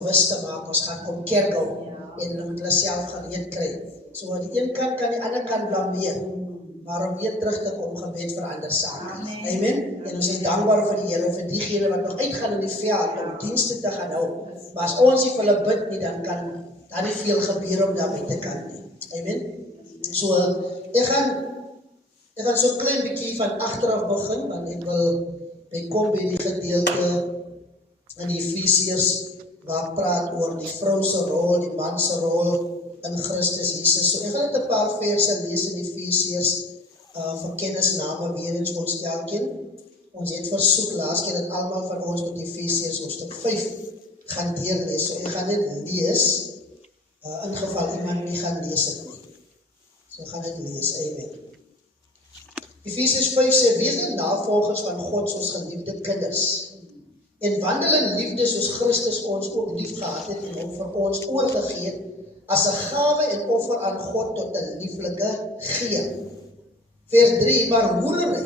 bewus te maak, ons gaan kom kerk hou en moet hulle self gereed kry. So aan die een kant kan die ander kant blameer, maar om weer terug te kom, gebed verander sake. Amen. En ons is dankbaar vir die Here, vir diegene wat nog uitgaan in die veld om dienste te gaan hou. Maar as ons nie vir hulle bid nie, dan kan daar nie veel gebeur om daar buite kan nie. Amen. So ek gaan so 'n klein bietjie van agteraf begin, want ek wil kom by die gedeelte in die Efesiërs waar praat oor die vrou se rol, die man se rol in Christus Jesus. So ek gaan net 'n paar verse lees in Efesiërs vir kennisname weer eens vir ons elkeen. Ons het versoek laas keer dat almal van ons met Efesiërs hoofstuk 5 gaan deurlees. So ek gaan net lees, in geval iemand nie gaan lees het nie. So ek gaan net lees, amen. Efesiërs 5 sê, wees die navolgers van God soos geliefde kinders, en wandel in liefde soos Christus ons ook lief gehad het en hom vir ons oorgegee het as 'n gawe en offer aan God tot 'n lieflike geur. Vers 3, maar hoerery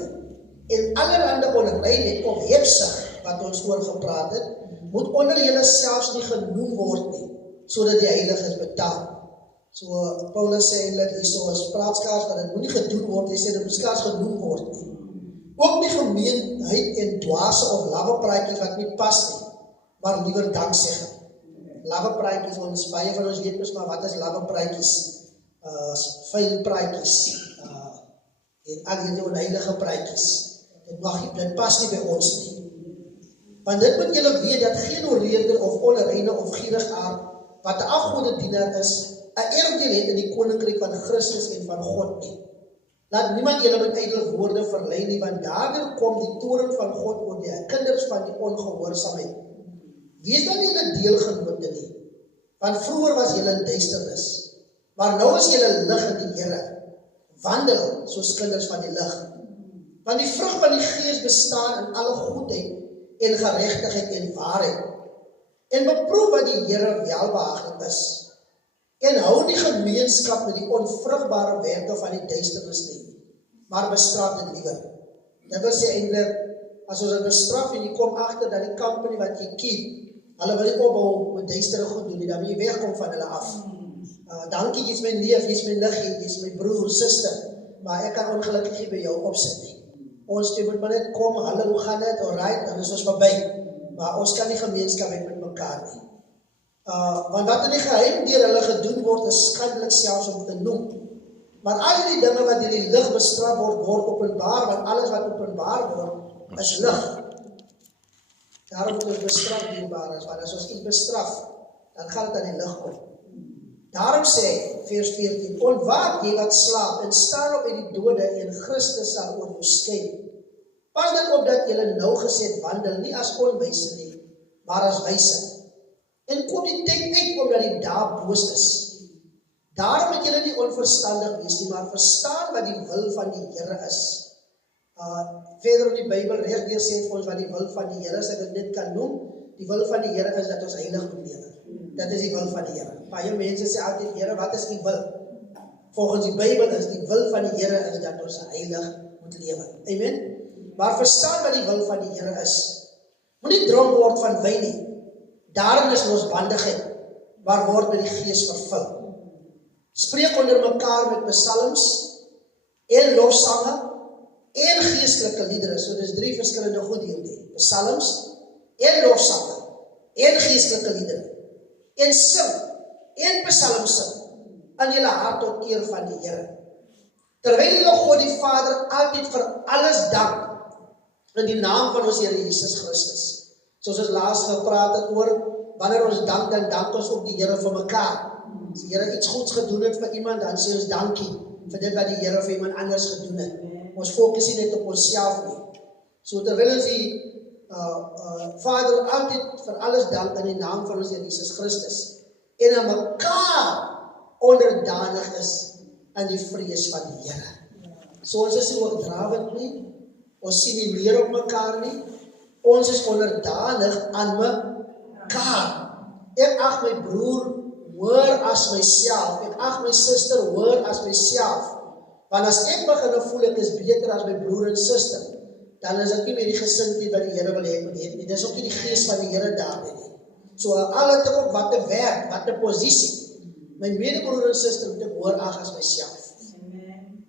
en allerhande onreinheid of hebsug wat ons oor gepraat het, moet onder julle selfs nie genoem word nie, sodat die heiliges betaal. So Paulus sê eintlik hierso as praatskaars dat dit moenie gedoen word, hy sê dit moet skaars genoem word nie. Ook nie gemeenheid en dwaase of lawwe praatjies wat nie pas nie, maar liewer danksegging. Lawwe praatjies, ons baie van ons weet mos maar wat is lawwe praatjies? Vuil praatjies, en al hierdie onheilige praatjies. Dit pas nie by ons nie. Want dit moet julle weet dat geen oreerder of onreine of gierigaard wat 'n afgodedienaar is, 'n eerdeel het in die koninkryk van Christus en van God nie. Laat niemand julle met ydelle woorde verlei nie, want daardeur kom die toorn van God oor die kinders van die ongehoorsaamheid. Wees dan julle deelgenote nie, want vroeër was julle in duisternis, maar nou is julle lig in die Here. Wandel soos kinders van die lig. Want die vrug van die Gees bestaan in alle goedheid en geregtigheid en waarheid. En beproef wat die Here welbehaaglik is. En hou die gemeenskap met die onvrugbare werke van die duisternis nie, maar bestraf dit liewer. Dit wil sê eintlik, as ons dit bestraf en jy kom agter dat die company wat jy keep, hulle wil nie opbou met duistere goed doen nie, dan moet jy wegkom van hulle af. Dankie, jy is my neef, jy is my niggie, jy is my broer, suster, maar ek kan ongelukkig nie by jou opsit nie. Ons moet maar net kom, hallo, hoe gaan dit, alright, dan is ons verby. Maar ons kan nie gemeenskap hê met mekaar nie. Want wat in die geheim deur hulle gedoen word, is skandelik selfs om te noem. Maar al die dinge wat in die lig bestraf word, word openbaar, want alles wat openbaar word, is lig. Daarom moet ons bestraf dierbaar is, want as ons iets bestraf, dan gaan dit aan die lig kom. Daarom sê, vers 14, ontwaak jy wat slaap, en staan op uit die dode, en Christus sal oor jou skyn. Pas dan op dat julle nou gesed wandel, nie as onwyse nie, maar as wyse. En kom die tyd uit, omdat die dae boos is. Daarom moet julle nie onverstandig wees nie, maar verstaan wat die wil van die Here is. Verder in die Bybel regdeur sê vir ons wat die wil van die Here is, as ek dit kan noem, die wil van die Here is dat ons heilig moet lewe. Dat is die wil van die Here. Baie mense sê altyd, Here, wat is die wil? Volgens die Bybel is die wil van die Here is dat ons heilig moet lewe. Amen? Maar verstaan wat die wil van die Here is. Moenie dronk word van wyn nie. Daarin is losbandigheid, maar word met die Gees vervul. Spreek onder mekaar met psalms en lofsange en geestelike liedere. So dis 3 verskillende goed hierdie. Psalms en lofsange en geestelike liedere. En sing en psalms sing aan julle hart tot eer van die Here. Terwyl julle God die Vader altyd vir alles dank in die naam van ons Here Jesus Christus. Soos ons laas gepraat het oor, wanneer ons dank, dan dank ons ook die Here vir mekaar. As die Here iets goeds gedoen het vir iemand, dan sê ons dankie vir dit wat die Here vir iemand anders gedoen het. Ons fokus nie net op onsself nie. So terwyl ons die Vader altyd vir alles dank in die naam van ons Here Jesus Christus en aan mekaar onderdanig is aan die vrees van die Here. So ons is nie oordrawend nie, ons sien nie meer op mekaar nie, ons is onderdanig aan mekaar. Ek ag my broer hoor as myself, ek ag my suster hoor as myself, want as ek begin voel ek is beter as my broer en suster, dan is dit nie meer die gesindheid wat die Here wil hê nie. Dis ook nie die gees van die Here daarin nie. So al het ek ook wat 'n werk, wat 'n posisie. My medebroer en suster moet ek hoor ag as myself.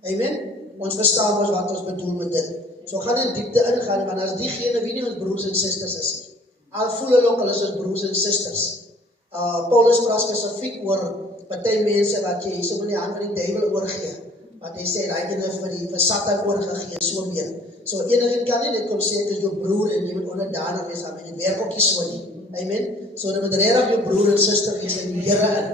Amen. Ons verstaan ons wat ons bedoel met dit. So gaan in diepte ingaan, want as diegene wie nie ons broers en susters is nie. Al voel hulle ook, hulle is ons broers en susters. Paulus praat spesifiek oor party mense wat jy so in die hand van die duiwel oorgee. Wat hy sê, hy het vir die Satan oorgegee, so meer. So enigeen kan nie net kom sê, ek is jou broer en jy moet onderdanig wees aan my, dit werk ook nie so nie. Amen. So dit moet regtig jou broer en suster wees in die Here in.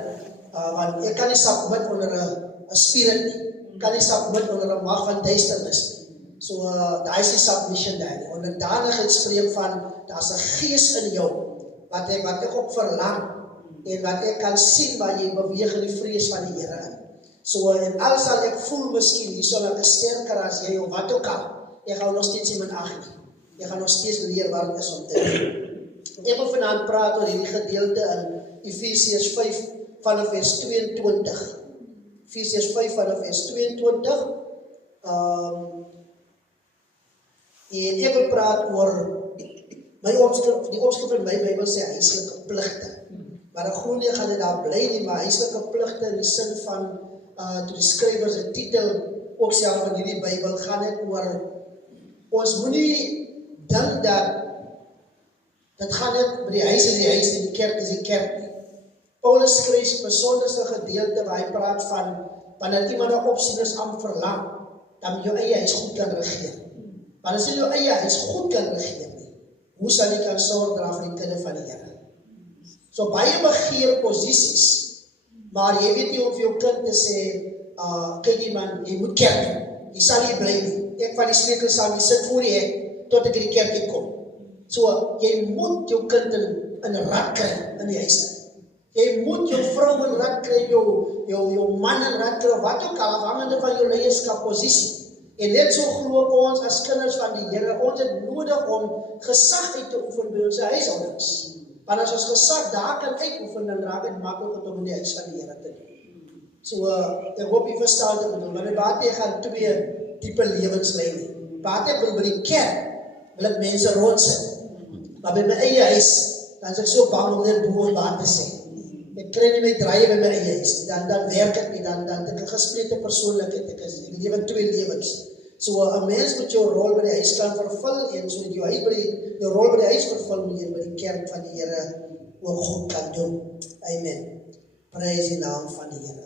Want ek kan nie submit onder 'n spirit nie. Kan nie submit onder 'n mag van duisternis nie. So daai is die submission daar. Onderdanigheid spreek van daar's 'n gees in jou wat ek ook verlang en wat ek kan sien waar jy beweeg in die vrees van die Here in. So en al sal ek voel miskien hierso dat ek sterker as jy of wat ook al. Ek gaan nog steeds in my ag nie. Ek gaan nog steeds leer wat dit is om te doen. Ek wil vanaand praat oor hierdie gedeelte in Efesiërs 5 vanaf vers 22. Efesiërs 5 vanaf vers 22. En ek wil praat oor my opskrif, die opskrif in my Bybel sê huislike pligte. Maar ek glo nie gaan dit daar bly nie, maar huislike pligte in die sin van toe die skrywer se titel ook self van hierdie Bybel gaan dit oor ons moenie dink dat dit gaan net by die huis is die huis en die kerk is die kerk nie. Paulus skryf 'n besonderse gedeelte waar hy praat van wanneer iemand 'n opsieners aan verlang, dan jou eie huis goed kan regeer. Maar as jy jou eie huis goed kan regeer nie, hoe sal jy kan sorg dra vir die kinders van die Here? So baie begeer posisies, maar jy weet nie of jou kind te sê, kyk die man, jy moet kerk, jy sal nie bly nie. Ek van die sleutels sal nie sit voor die hek tot ek in die kerk kom. So jy moet jou kind in 'n rad kry in die huis. Jy moet jou vrou in rad kry, jou man in rad kry, wat ook al afhangende van jou leierskap posisie. En net so glo ons as kinders van die Here, ons het nodig om gesag uit te oefen by ons huishoudings. Want as ons gesag daar kan uitoefen, dan raak dit maklik om in die huis van die Here te doen. So ek hoop jy verstaan dit bedoel, want baie gaan twee tipe lewenslyne. Baie wil by die kerk, wil ek mense rondsit. Maar by my eie huis, dan is ek so bang om net bo en waar te sê. Ek kry nie my draaie by my eie huis, dan werk ek nie, dan ek 'n gesplete persoonlikheid, ek lewe twee lewens. So 'n mens moet jou rol by die huis kan vervul, en so jou rol by die huis vervul, moet jy by die kerk van die Here ook goed kan doen. Amen. Prys die naam van die Here.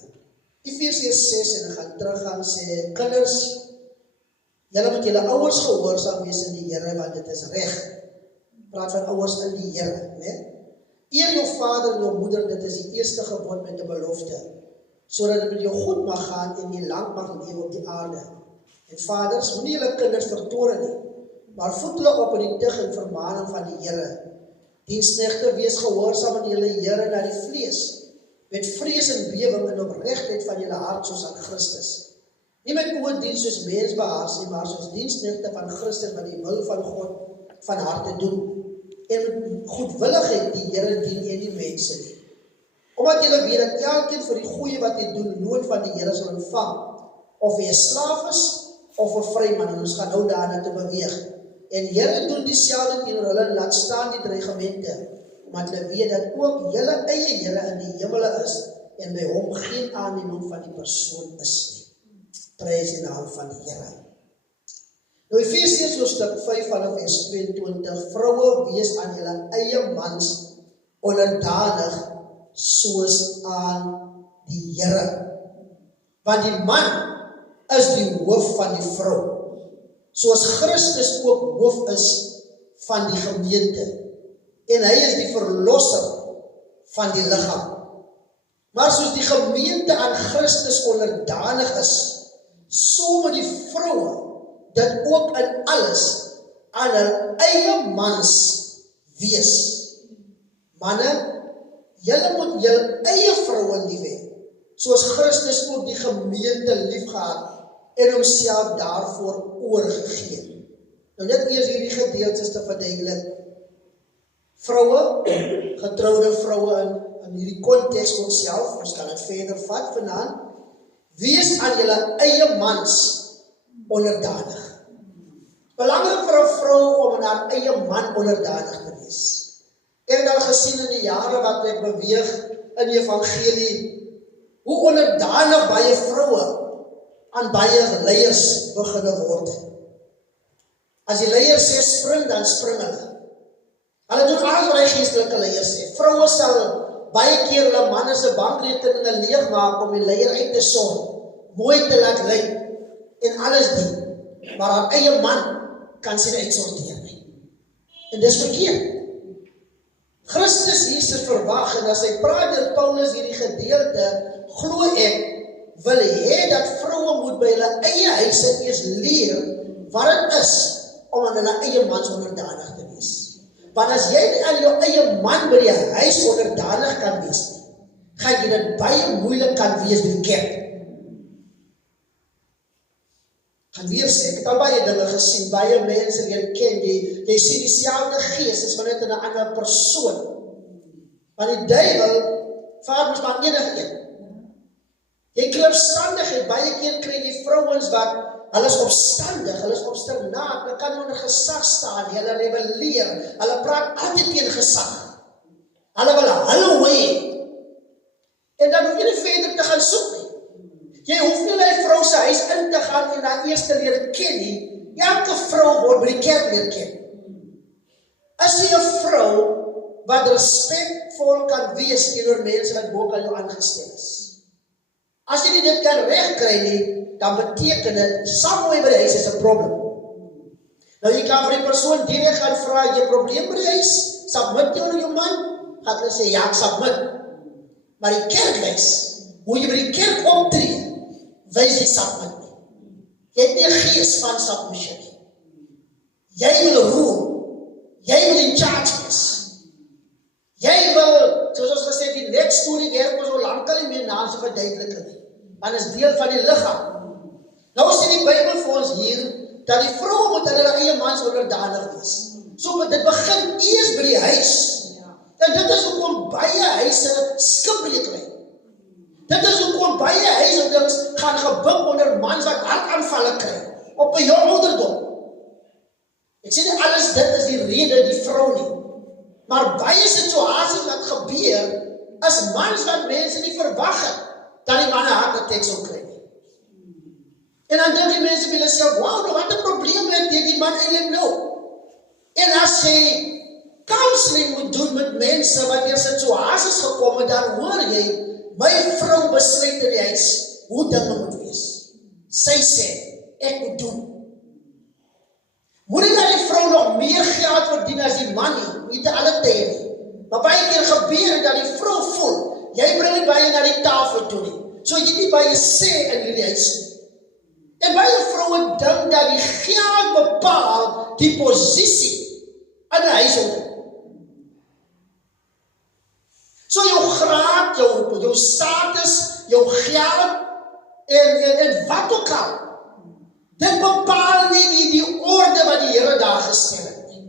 Efesiërs 6 en gaan teruggaan sê, kinders, julle moet julle ouers gehoorsaam wees in die Here, want dit is reg. Praat van ouers in die Here, né? Eer jou vader en jou moeder, dit is die eerste gebod met 'n belofte, sodat dit met jou goed mag gaan en jy lank mag lewe op die aarde. En vaders, moenie julle kinders vertoren nie, maar voed hulle op in die tug en vermaning van die Here. Diensknegte, wees gehoorsaam aan julle Here na die vlees, met vrees en bewering en opregtheid van julle hart soos aan Christus. Nie met oë dien soos mensbehaag nie, maar soos diensknegte van Christus wat die wil van God van harte doen. En met goedwilligheid die Here dien en die mense nie. Omdat julle weet dat elkeen vir die goeie wat jy doen, loon van die Here sal ontvang. Of jy 'n slaaf is, of 'n vryman, en ons gaan nou daarna te beweeg. En Here doen dieselfde teenoor hulle, laat staan die dreigemente, omdat hulle weet dat ook julle eie Here in die hemele is, en by hom geen aanneming van die persoon is nie. Prys die naam van die Here. Nou Efesiërs hoofstuk 5 vanaf vers 22, vroue wees aan julle eie mans onderdanig soos aan die Here. Want die man is die hoof van die vrou, soos Christus ook hoof is van die gemeente, en hy is die verlosser van die liggaam. Maar soos die gemeente aan Christus onderdanig is, so moet die vroue dit ook in alles aan hul eie mans wees. Manne, julle moet julle eie vroue lief hê, soos Christus ook die gemeente liefgehad en homself daarvoor oorgegee. Nou net eers hierdie gedeeltes te verduidelik. Vroue, getroude vroue in hierdie konteks onsself, ons kan dit verder vat vanaand, wees aan julle eie mans onderdanig. Belangrik vir 'n vrou om aan haar eie man onderdanig te wees. Ek het al gesien in die jare wat ek beweeg in die evangelie, hoe onderdanig baie vroue aan baie leiers beginne word. As die leiers sê spring, dan spring hulle. Hulle doen alles wat die geestelike leiers sê. Vroue sal baie keer hulle manne se bankrekeninge leegmaak om die leier uit te sorg, mooi te laat lei en alles doen. Maar haar eie man kan sy nie uitsorteer nie. En dis verkeerd. Christus Jesus verwag, en as hy praat deur Paulus hierdie gedeelte, glo ek, wil hê dat vroue moet by hulle eie huise eers leer wat dit is om aan hulle eie mans onderdanig te wees. Want as jy nie aan jou eie man by die huis onderdanig kan wees, gaan jy dit baie moeilik kan wees by die kerk. Gaan weer sê, ek het al baie dinge gesien, baie mense leer ken, jy sien dieselfde gees, is maar net in 'n ander persoon. Want die duiwel vaar mos maar enige een. Jy kry opstandigheid, baie keer kry jy vrouens wat, hulle is opstandig, hulle is obstinaat, hulle kan onder gesag staan, hulle rebelleer, hulle praat altyd teen gesag. Hulle wil hulle way. En dan hoef jy nie verder te gaan soek nie. Jy hoef nie na 'n vrou se huis in te gaan en haar eers te leer ken nie. Elke vrou word by die kerk leer ken. As jy 'n vrou wat respekvol kan wees teenoor mense wat bo aan jou aangestel is. As jy nie dit kan regkry nie, dan beteken dit somewhere by die huis is 'n probleem. Nou jy kan vir die persoon direk gaan vra, jy probleem by die huis? Submit jy onder jou man? Gaan hulle sê ja, ek submit. Maar die kerkwys, hoe jy by die kerk optree, wys jy submit nie. Jy het nie 'n gees van submission nie. Jy wil rule. Jy wil in charge wees. Jy wil, soos ons gesê, die next story werk ons al lankal nie meer na se verduideliking nie. Want is deel van die liggaam. Nou sê die Bybel vir ons hier, dat die vroue moet hulle eie mans onderdanig wees. So dit begin eers by die huis. En dit is hoekom baie huise skipbreek lê. Dit is hoekom baie huishoudings gaan gebuk onder mans wat hartaanvalle kry, op 'n jong ouderdom. Ek sê nie alles dit is die rede, die vrou nie. Maar baie situasies wat gebeur, is mans wat mense nie verwag het, dat die manne hartattack sou kry nie. En dan dink die mense by hulle self, wow, nou wat 'n probleem het die man eintlik nou. En as jy counseling moet doen met mense wat deur situasies gekom het, dan hoor jy, my vrou besluit in die huis, hoe dinge moet wees. Sy sê, ek moet doen. Moenie dat die vrou nog meer geld verdien as die man nie te alle tye nie. Maar baie keer gebeur dat die vrou voel, jy bring nie baie na die tafel toe nie. So jy nie baie sê in hierdie huis nie. En baie vroue dink dat die geld bepaal die posisie in 'n huishouding. So jou graad, jou status, jou geld en wat ook al, dit bepaal nie die orde wat die Here daar gestel het nie.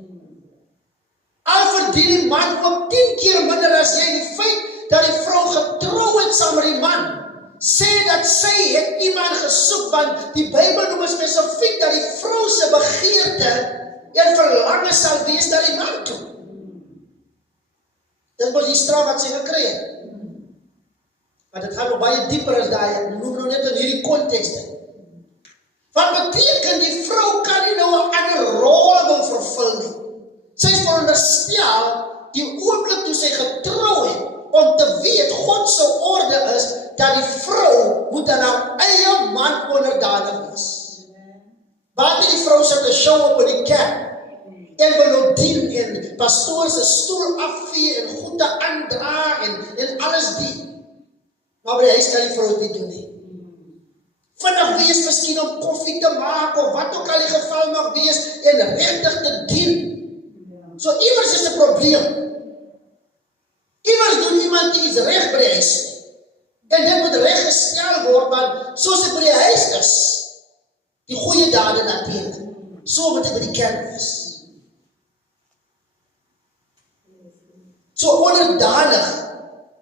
Al verdien die man ook 10 keer minder as jy, die feit dat die vrou getrou het saam met die man, sê dat sy het iemand gesoek, want die Bybel noem spesifiek dat die vrou se begeerte en verlange sal wees na die man toe. Dit was die straf wat sy gekry het. Maar dit gaan nog baie dieper as daai, ek noem nou net in hierdie konteks. Wat beteken die vrou kan nie nou 'n ander rol wil vervul nie. Sy is veronderstel die oomblik toe sy getrou het, om te weet God se orde is dat die vrou moet aan haar eie man onderdanig wees. Waar die vrou sit te show op in die kerk en wil nou dien en pastoor se stoel afvee en goede aandra en alles dien. Maar by die huis kan die vrou dit doen nie. Vinnig wees miskien om koffie te maak of wat ook al die geval mag wees en regtig te dien. So iewers is 'n probleem. Iewers doen iemand iets reg by die huis. En dit moet reggestel word, want soos dit by die huis is, die goeie dade natuurlik, so moet dit by die kerk wees. So onderdanig,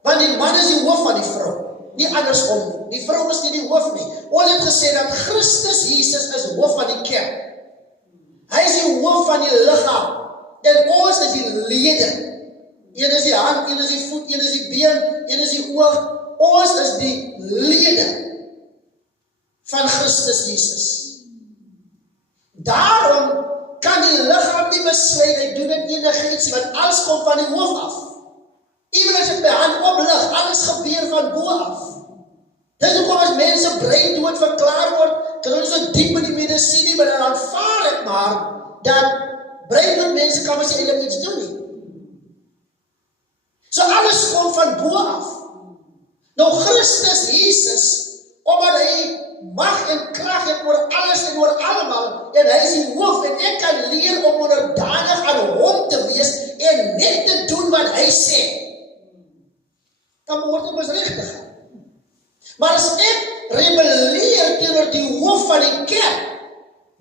want die man is die hoof van die vrou, nie andersom nie. Die vrou is nie die hoof nie. Ons het gesê dat Christus Jesus is hoof van die kerk. Hy is die hoof van die liggaam, en ons is die lede. Een is die hand, een is die voet, een is die been, een is die oog. Ons is die lede van Christus Jesus. Daarom kan die liggaam nie besluit, hy doen dit enigiets, want alles kom van die hoof af. Ewen as ek my hand oplig, alles gebeur van bo af. Dis hoekom as mense brein dood verklaar word, ek is so diep in die medisine, maar dan aanvaar ek maar, dat brein dood mense kan mens eintlik iets doen nie. So alles kom van bo af. Nou Christus Jesus, omdat hy mag en krag het oor alles en oor allemaal, en hy is die hoof, en ek kan leer om onderdanig aan hom te wees, en net te doen wat hy sê, dan behoort om ons recht te gaan. Maar as ek rebelleer teenoor die hoof van die kerk,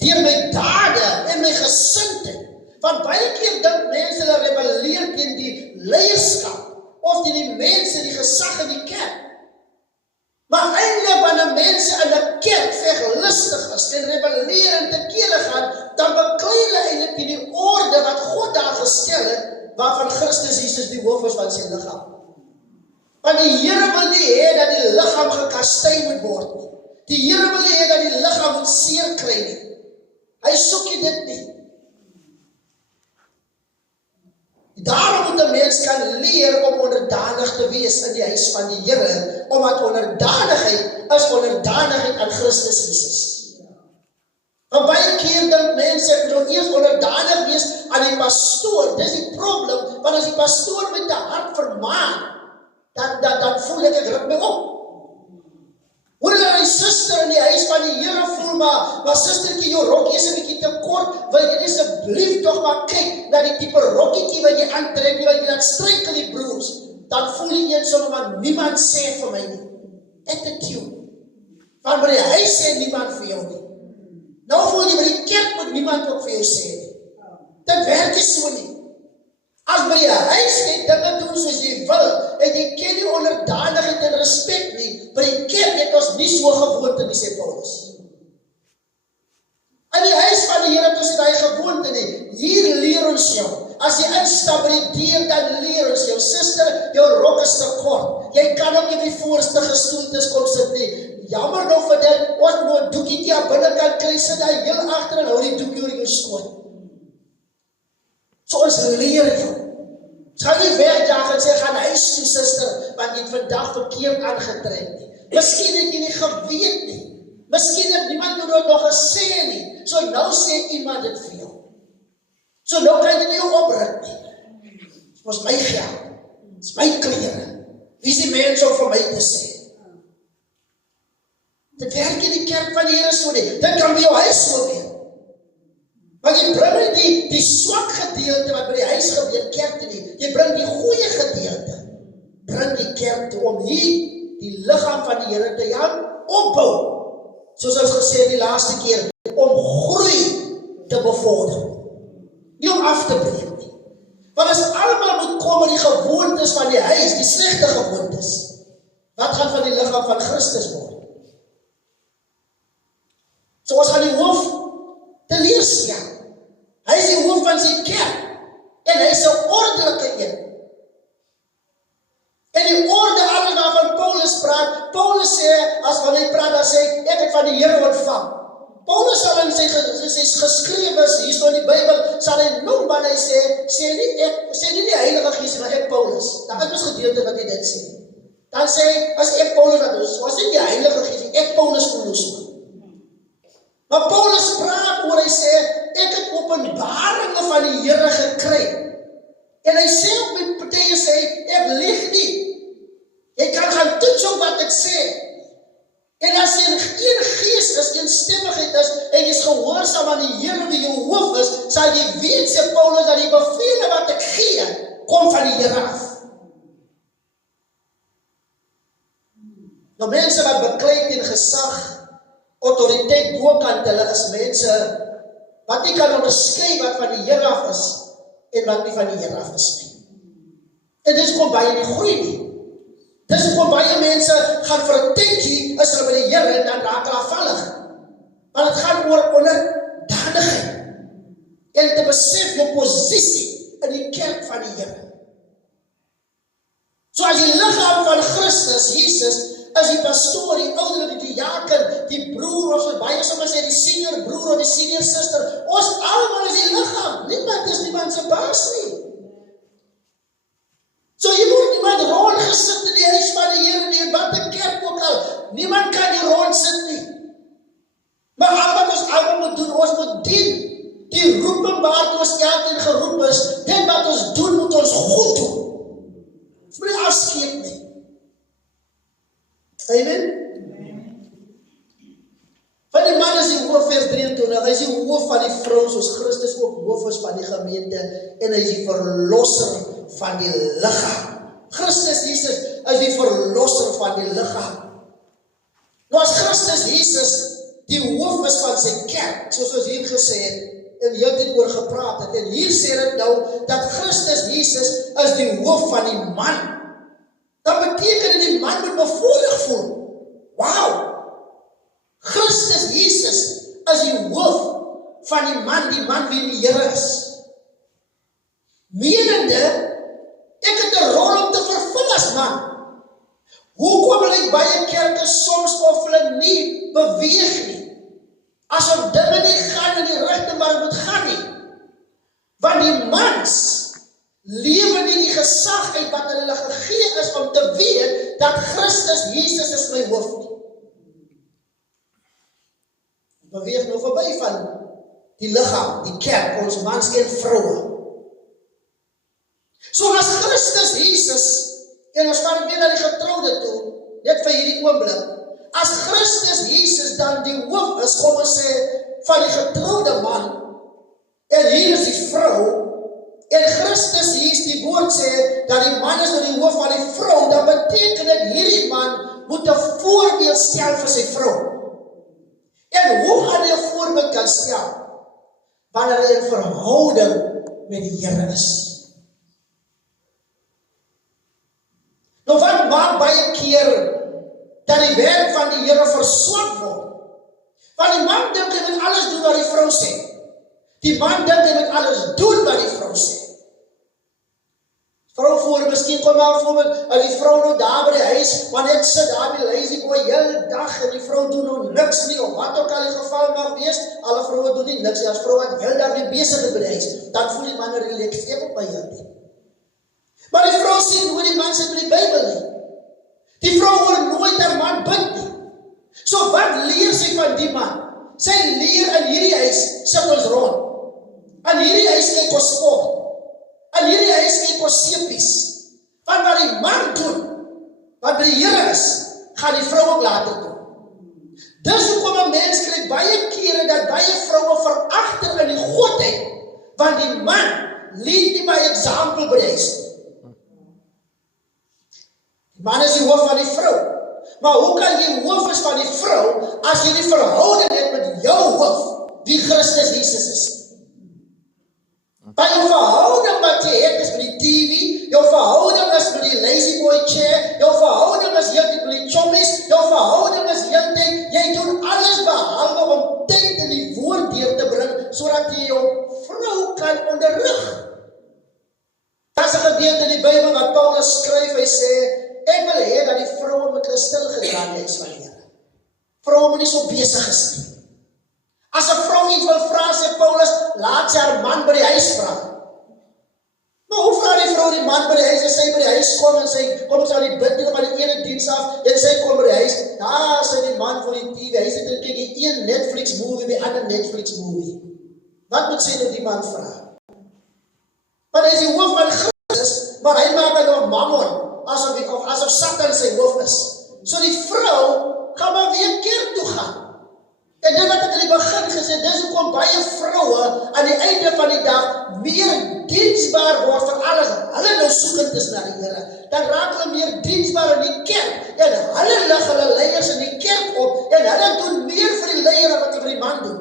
deur my dade en my gesindheid, want baie keer dink mense hulle rebelleer teen die leierskap, of teen die mense, die gesag in die kerk. Maar eindelijk wanneer mense in die kerk veglustig is en rebelleer en tekere gaan, dan beklei hulle eindelijk die orde wat God daar gestel het, waarvan Christus Jesus die hoof is van sy lichaam. Want die Here wil nie hê dat die lichaam gekastei moet word nie. Die Here wil nie hê dat die lichaam moet seer kry nie. Hy soek jy dit nie. Daarom moet 'n mens kan leer om onderdanig te wees in die huis van die Here, omdat onderdanigheid is onderdanigheid aan Christus Jesus. Want baie keer dink mense, ek moet eers onderdanig wees aan die pastoor. Dis die probleem, want as die pastoor met 'n hart vermaan, dan voel ek ruk my op. Hoe dat die suster in die huis van die Here voel, maar sustertjie, jou rokkie is 'n bietjie te kort, wil jy asseblief toch maar kyk na die tipe rokkietjie wat jy aantrek, wat jy laat struikel die broers, dan voel jy eens sommer, maar niemand sê vir my nie. Attitude. Want by die huis sê niemand vir jou nie. Nou voel jy by die kerk moet niemand ook vir jou sê nie. Dit werk nie so nie. As by die huis net dinge doen soos jy wil, en jy ken die onderdanigheid en respect nie, by die kerk het ons nie so gewoonte nie, sê Paulus. In die huis van die Here het ons die gewoonte nie. Hier leer ons jou. As jy instap by die deur, dan leer ons jou. Suster, jou rok is te kort. Jy kan ook nie die voorste gestoeltes kom sit nie. Jammer nog vir dit, ons moet nou 'n doekietjie aan binnekant kry, sit daar heel agter en hou die doekie oor jou skoot. So ons leer jou. Ons gaan nie wegjaag en sê, gaan huis toe, suster, want jy het vandag verkeerd aangetrek nie. Miskien het jy nie geweet nie. Miskien het niemand jou nog gesê nie. So nou sê iemand dit vir jou. So nou kan jy nie jou opruk nie. Dit was my geld. Dit is my klere. Wie is die mens om vir my te sê? Dit werk in die kerk van die Here so nie. Dit kan by jou huis so wees. Want jy bring die swak gedeelte wat by die huis gebeur, kerk toe nie. Jy bring die goeie gedeelte. Bring die kerk toe om hier die liggaam van die Here te help opbou. Soos ons gesê het die laaste keer, om groei te bevorder. Nie om af te breek nie. Want as almal moet kom in die gewoontes van die huis, die slegte gewoontes, wat gaan van die liggaam van Christus word? So ons gaan die hoof te leer stel. Hy is die hoof van sy kerk, en hy is 'n ordelike een. En die orde, alles waarvan Paulus praat, Paulus sê, as van hy praat, dan sê, ek het van die Here ontvang. Paulus sal in sy geskrewe is, hier so in die Bybel, sal hy noem, want hy sê nie die Heilige Gees, maar ek Paulus. Daar is ons gedeelte wat hy dit sê. Dan sê, as ek Paulus wat doen, was nie die Heilige Gees, ek Paulus voel so. Maar Paulus praat oor, hy sê, ek het openbaringe van die Here gekry. En hy sê op die partye sê, ek lieg nie. Jy kan gaan toets op wat ek sê. En as jy een gees is, een stemmigheid is, en jy is gehoorsaam aan die Here wie jou hoof is, sal jy weet, sê Paulus, dat die bevele wat ek gee, kom van die Here af. Nou mense wat beklei teen gesag, autoriteit bokant hulle is mense wat nie kan onderskei wat van die Here af is en wat nie van die Here af is nie. En dis kom baie nie groei nie. Dis kom baie mense gaan vir 'n tydjie is hulle by die Here en dan raak hulle afvallig. Want dit gaan oor onderdanigheid en te besef jou posisie in die kerk van die Here. So as die liggaam van Christus, Jesus, is die pastoor, die ouderling, die diaken, die broer, of baie sommer sê, die senior broer of die senior suster, ons almal is die liggaam, niemand is niemand se baas nie. So jy word niemand rond gesit in die huis van die Here nie, wat 'n kerk ook al, niemand kan die rond sit nie. Maar al wat ons almal moet doen, ons moet dien. Die roeping waartoe ons elkeen geroep is, dit wat ons doen, moet ons goed doen. Ons moet nie afskeep nie. Amen? Van die man is die hoof, vers 23, hy is die hoof van die vrou, soos Christus ook hoof is van die gemeente, en hy is die verlosser van die liggaam. Christus Jesus is die verlosser van die liggaam. Nou as Christus Jesus die hoof is van sy kerk, soos ons hier gesê het, en heel dit oor gepraat het, en hier sê dit nou, dat Christus Jesus is die hoof van die man, dan beteken dat die man moet bevoorreg voel. Wow! Christus Jesus is die hoof van die man wie die Here is. Menende, ek het 'n rol om te vervul as man. Hoekom lyk baie kerke soms of hulle nie beweeg nie? Asof dinge nie gaan in die rigting waar het moet gaan nie. Want die mans lewe nie die gesag uit wat hulle gegee is om te weet dat Christus Jesus is my hoof nie. Beweeg nou verby van die liggaam, die kerk, ons mans en vroue. So as Christus Jesus, en ons gaan weer na die getroude toe, net vir hierdie oomblik, as Christus Jesus dan die hoof is, kom ons sê, van die getroude man, en hier is die vrou, en Christus Jesus die woord sê, dat die man is nou die hoof van die vrou, dan beteken dit hierdie man moet 'n voorbeeld stel vir sy vrou. En hoe gaan hy 'n voorbeeld kan stel? Wanneer hy in verhouding met die Here is. Nou wat maak baie keer dat die werk van die Here verswak word? Want die man dink hy moet alles doen wat die vrou sê. Die man dink hy moet alles doen wat die vrou sê. Vrou voor, miskien kom maar voorbeeld, die vrou nou daar by die huis, want net sit daar by lazy boy hele dag, en die vrou doen nou niks nie, of wat ook al die geval mag wees, alle vroue doen nie niks nie, as vrou wat heel dag nie besig is by die huis, dan voel die man relax, ek op my hand. Maar die vrou sê nooit die man sit by die Bybel nie. Die vrou hoor nooit haar man bid nie. So wat leer sy van die man? Sy leer in hierdie huis, sit ons rond. In hierdie huis kyk ons sport. In hierdie huis kyk ons sepies. Want wat die man doen, wat by die Here is, gaan die vrou ook later doen. Dis hoekom 'n mens kry baie kere dat baie vroue veragter in die godheid, want die man lead nie by example by die huis. Die man is die hoof van die vrou. Maar hoe kan jy hoof is van die vrou, as jy die verhouding het met jou hoof, wie Christus Jesus is? By jou verhouding wat jy het is met die TV, jou verhouding is met die lazy boy chair, jou verhouding is heeltyd met die chommies, jou verhouding is heeltyd, jy doen alles behalwe om tyd in die woord deur te bring, sodat jy jou vrou kan onderrig. Daar is 'n gedeelte in die Bybel wat Paulus skryf, hy sê, ek wil hê dat die vroue moet stil gedra wees van die Here. Vroue moet nie so besig is nie. As 'n vrou iets wil vra, sê Paulus, laat sy haar man by die huis vra. Maar hoe vra die vrou die man by die huis, as sy by die huis kom en sy kom sy aan die bid van die ene diens af, en sy kom by die huis, daar sy die man voor die TV, hy sit en kyk die een Netflix movie, die ander Netflix movie. Wat moet sy nou die man vra? Want hy is die hoof van Christus, maar hy maak nou mammon, asof Satan sy hoof is. So die vrou gaan maar weer kerk toe gaan. En dit wat ek in die begin gesê, dis hoekom baie vroue aan die einde van die dag meer diensbaar word vir alles. Hulle nou soekend is na die Here. Dan raak hulle meer diensbaar in die kerk. En hulle lig hulle leiers in die kerk op. En hulle doen meer vir die leier wat vir die man doen.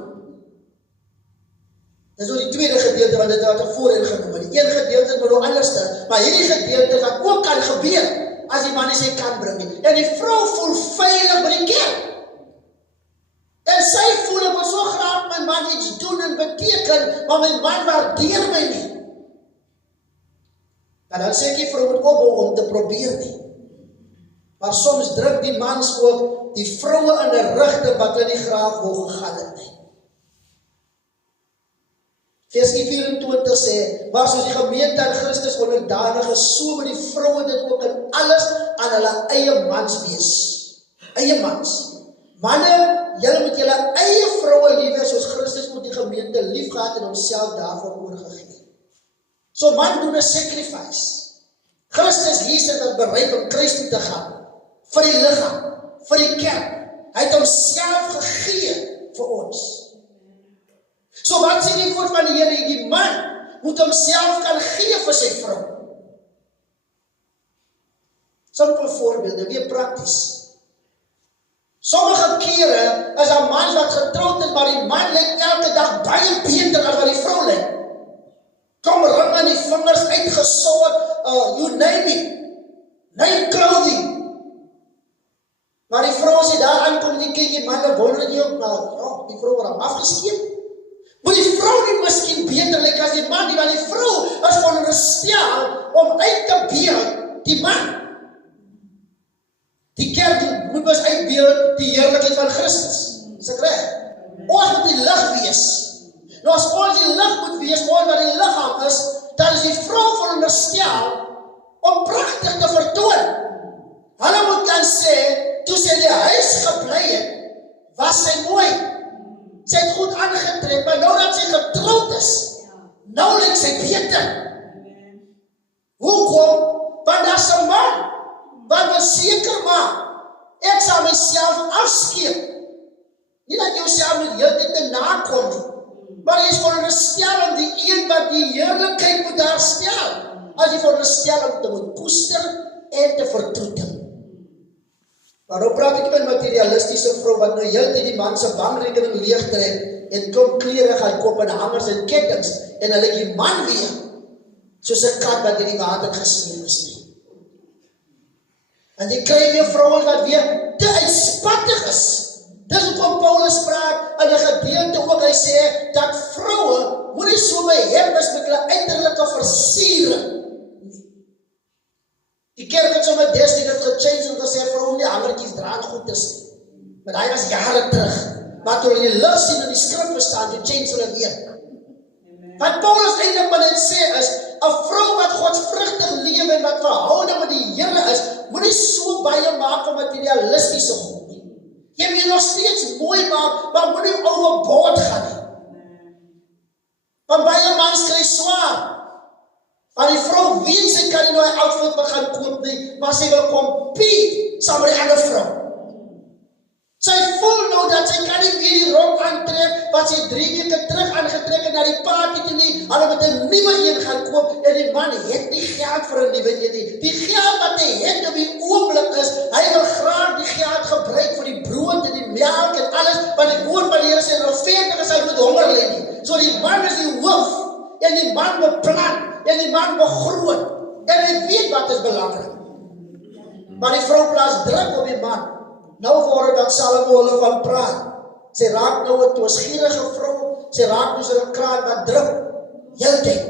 Dis nou die tweede gedeelte wat dit wat ek voorheen genoem het. Die een gedeelte moet nou anders staan, maar hierdie gedeelte wat ook kan gebeur as die man nie sy kan bring nie. En die vrou voel veilig by die kerk. En sy voel ek wil so graag my man iets doen en beteken, maar my man waardeer my nie. En dan sê ek die vrou moet ophou om te probeer nie. Maar soms druk die mans ook die vroue in 'n rigting wat hulle nie graag wou gegaan het nie. Vers 24 sê, maar soos die gemeente aan Christus onderdanig is, so moet die vroue dit ook in alles aan hulle eie mans wees. Eie mans. Manne, julle moet julle eie vroue lief hê, soos Christus moet die gemeente lief gehad en homself daarvoor oorgegee. So man doen 'n sacrifice. Christus Jesus het bereid om kruis toe te gaan, vir die liggaam, vir die kerk. Hy het homself gegee vir ons. So wat sê die woord van die Here? Die man moet homself kan gee vir sy vrou. Simpel voorbeelde, weer prakties. Sommige kere is 'n man wat getroud is, maar die man lyk elke dag baie beter as wat die vrou lyk. Kom ring aan die vingers uitgesort, you name it. Name clothing. Maar die vrou sê daar aankom die kyk die manne wonder nie op nou, die vrou word afgeskeep. Maar die vrou nie miskien beter lyk as die man nie, want die vrou is veronderstel om uit te beeld die man. Die kerk moet ons uitbeeld die heerlikheid van Christus. Is ek reg? Ons moet die lig wees. Nou as ons die lig moet wees, ons wat die liggaam is, dan is die vrou veronderstel om pragtig te vertoon. Hulle moet kan sê, toe sy die huis gebly het, was sy mooi. Sy het goed aangetrek, maar nou dat sy getroud is, nou lyk sy beter. Hoekom? Want daar's 'n man wat wil seker maak, ek sal myself afskeep. Nie dat jy jouself met heeltyd te nakom nie, maar jy is veronderstel om die een wat die heerlikheid moet daar stel, as jy veronderstel om te moet koester en te vertroetel. Maar nou praat ek met 'n materialistiese vrou wat nou heeltyd die man se bankrekening leegtrek en klomp klere gaan koop en hangers en kettings en hulle die man weer soos 'n kat wat in die water gesleep is nie. En jy kry weer vrouens wat weer te uitspattig is. Dis hoekom Paulus praat in 'n gedeelte ook, hy sê dat vroue moenie so beheer is met hulle uiterlike versiering. Die kerk het sommer destyd het gechange en gesê vroue nie hangertjies dra en goed is nie. Maar hy was jare terug. Maar toe hulle die lig sien in die skrif verstaan, die change hulle weer. Wat Paulus eintlik maar net sê is, 'n vrou wat godsvrugtig lewe en wat verhouding met die Here is, moenie so baie maak van materialistiese goed nie. Jy moet nog steeds mooi maak, maar moenie overboord gaan nie. Want baie mans kry swaar. Want die vrou weet sy kan nie nou 'n outfit begin koop nie, maar sy wil compete saam met die ander vrou. Sy voel nou dat sy kan nie weer die rok aantrek wat sy 3 weke terug aangetrek het na die party toe nie. Hulle moet 'n nuwe een gaan koop en die man het nie geld vir 'n nuwe een nie. Die geld wat hy het op die oomblik is, hy wil graag die geld gebruik vir die brood en die melk en alles, want die woord van die Here sê regverdig is hy moet honger ly nie. So die man is die hoof en die man beplan en die man begroot en hy weet wat is belangrik. Maar die vrou plaas druk op die man. Nou word dat Salomo hulle van praat. Sy raak nou 'n toesgierige vrou, sy raak nou so 'n kraan wat druk. Heeltyd.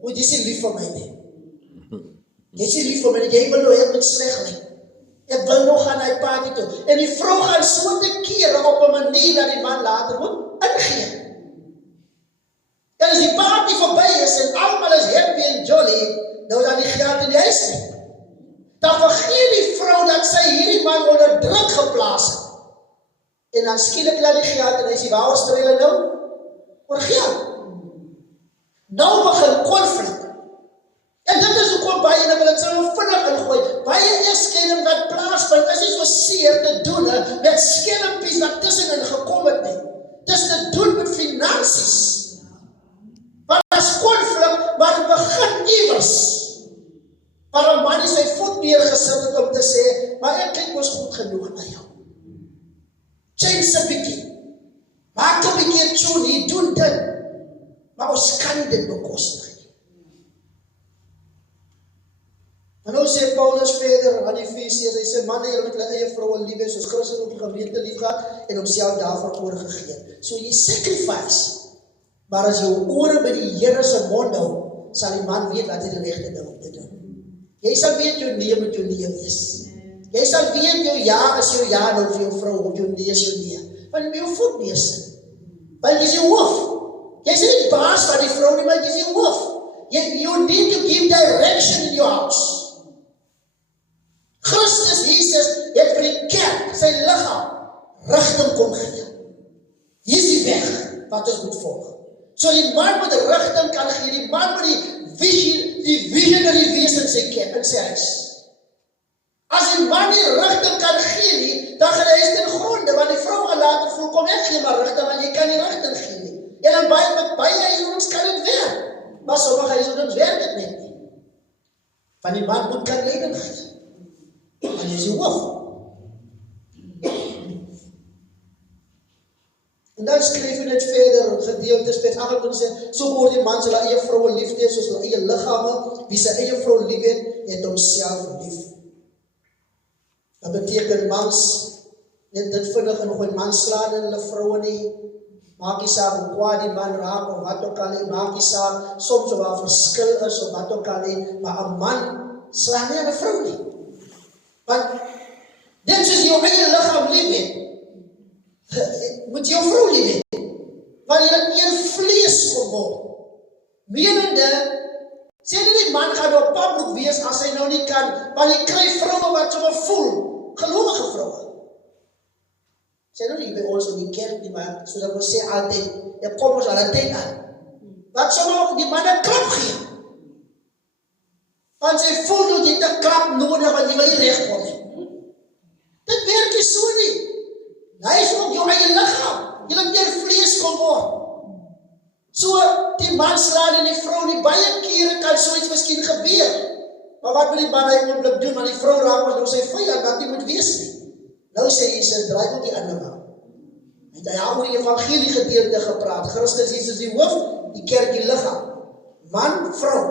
Hoe dis nie lief vir my nie. Jy is nie lief vir my nie, jy wil nou heel met sleg lyk. Ek wil nog gaan na die party toe. En die vrou gaan so te kere op 'n manier dat die man later moet ingee. En as die party verby is en almal is happy en jolly, nou dan die geld in die huis nie. Dan vergeet die vrou dat sy hierdie man onder druk geplaas het. En dan skielik laat die geld en hy sê, waar stry hulle nou? Oor geld. Nou begin konflik. En dit is hoekom baie, en ek wil het so vinnig ingooi, baie egskeiding wat plaasvind, is nie so seer te doen met skelmpies wat tussenin gekom het nie. Dit is te doen met finansies. Want as konflik, maar het begin iewers. Maar 'n man die sy voet neergesit het om te sê, maar ek kyk mos goed genoeg na jou. Change 'n bietjie. Maak 'n bietjie 'n tune, hier doen dit. Maar ons kan nie dit bekostig nie. En nou sê Paulus verder aan die Efesiërs, hy sê, manne, julle moet julle eie vroue lief hê, soos Christus ook die gemeente liefgehad en homself daarvoor oorgegee. So jy sacrifice, maar as jou ore by die Here se mond hou, sal die man weet wat hy die regte ding om te doen. Jy sal weet jou nee met jou nee wees. Jy sal weet jou ja is jou ja nou vir jou vrou, of jou nee is jou nee. Want jy moet jou voet neersit. Want jy is jou hoof. Jy is nie die baas van die vrou nie, maar jy is jou hoof. You need to give direction in your house. Christus Jesus het vir die kerk, sy liggaam, rigting kom gee. Hier is die weg wat ons moet volg. So die man moet rigting kan gee, die man moet die visionary wees in sy kerk, in sy huis. As die man die rigting kan gee nie, dan gaan hy ten gronde, want die vrou gaan later voel, kom ek gee maar rigting, want jy kan nie rigting gee nie. En dan baie huishoudings kan dit werk, maar sommige huishoudings werk dit net nie. Want die man moet kan leiding gee. En jy is die hoof. En dan skryf hy net verder, gedeeltes, vers 8 sê, so behoort die man sy eie vroue lief te hê, soos sy eie liggame, wie sy eie vrou lief het homself lief. Dat beteken mans, net dit vinnig en gooi man slaan in hulle vroue nie, maak nie saak hoe kwaad die man raak, of wat ook al nie, maak nie saak, soms waar verskil is, of wat ook al nie, maar 'n man slaan nie aan 'n vrou nie. Want, dit soos jou eie lichaam lief het, moet jou vrou lief het, want jy het een vlees geword. Menende, sê nie die man gaan op papbroek wees, as hy nou nie kan, want jy kry vrouwe wat sommer voel, gelovige vrouwe. Sê nou nie by ons in die kerk nie, maar so dat ons sê altyd, ek kom ons al een tyd aan, wat sommer die man een klap gee. Want sy voel dat jy te klap nodig, want jy wil nie recht kom nie. Dit werk nie so nie. Hy is ook jou eie lichaam. Jy het weer vlees kom word. So, die man slaan en die vrou nie, baie kere kan so iets miskien gebeur. Maar wat wil die man hy oomblik doen, want die vrou raak was nou sy vijand, wat die moet wees nie. Nou sê Jesus, draai ook die ander man. Het hy al oor die evangelie gedeelte gepraat. Christus Jesus die hoof, die kerk die lichaam. Man, vrou.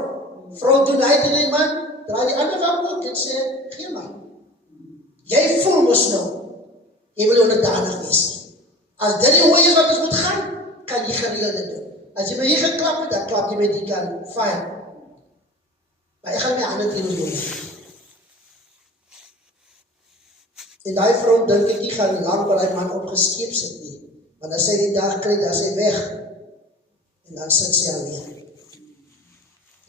Vrou doen hy en die man, draai die ander man ook en sê, gee man. Jy voel mos nou, jy wil onderdanig wees nie. As dit die hoe is wat ons moet gaan, kan jy gereelde doen. As jy my hier geklap het, dan klap jy met die kan, fijn. Maar ek gaan my ander deel doen. En die vrou dink ek nie gaan lang waar die man opgeskeep sit nie. Want as sy die dag kry, dan is hy weg. En dan sit sy alleen.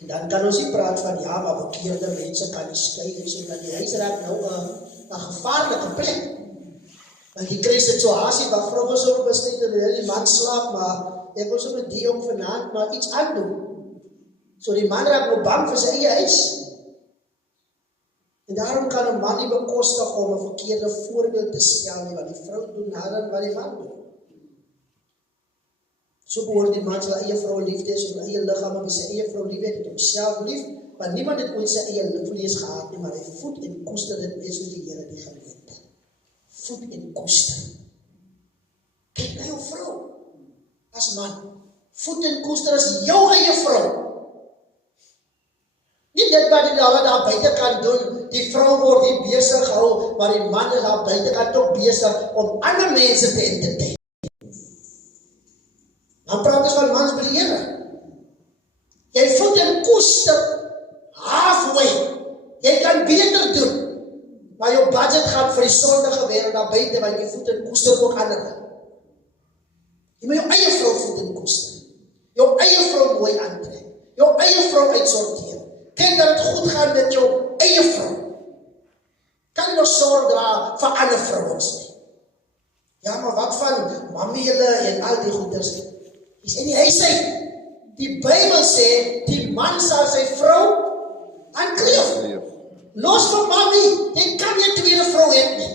En dan kan ons nie praat van, ja, maar bekeerde mense kan nie skei en so, dat die huis raak nou een gevaarlike plek. Want jy kry situasie, waar vrouwe so besluit en die man slaap, maar ek wil so met die om vanavond maar iets aandoen. So die man raak nou bang vir sy eie huis. En daarom kan een man nie bekostig om een verkeerde voorbeeld te stel nie, want die vrou doen nader wat die man doen. So behoort die man sy eie vrou lief te hê, sy eie lichaam, en sy eie vrou lief het homself lief, want niemand het ooit sy eie vlees gehad nie, maar hy voed en koester dit mee soos die Here die gemeente. Voed en koester. Kyk na jou vrou, as man, voed en koester as jou eie vrou. Nie dit wat die alle daar buiten kan doen, die vrou word nie besig gehou, maar die man is daar buiten kan toch besig om ander mense te entertain. Dan praat ons van mans by die Here. Jy voed en koester halfway. Jy kan beter doen, maar jou budget gaan vir die sondige wêreld daar buiten, want jy voed en koester ook ander. Jy moet jou eie vrou voed en koester. Jou eie vrou mooi aantrek. Jou eie vrou uitsorteer. Kyk dat het goed gaan met jou eie vrou. Kan jy nog sorg dra vir ander vrouens nie. Ja, maar wat van mamie julle en al die goeders? Jy sê nie, hy sê, die Bybel sê, die man sal sy vrou aankleef. Los van mamie, jy kan nie tweede vrou het nie.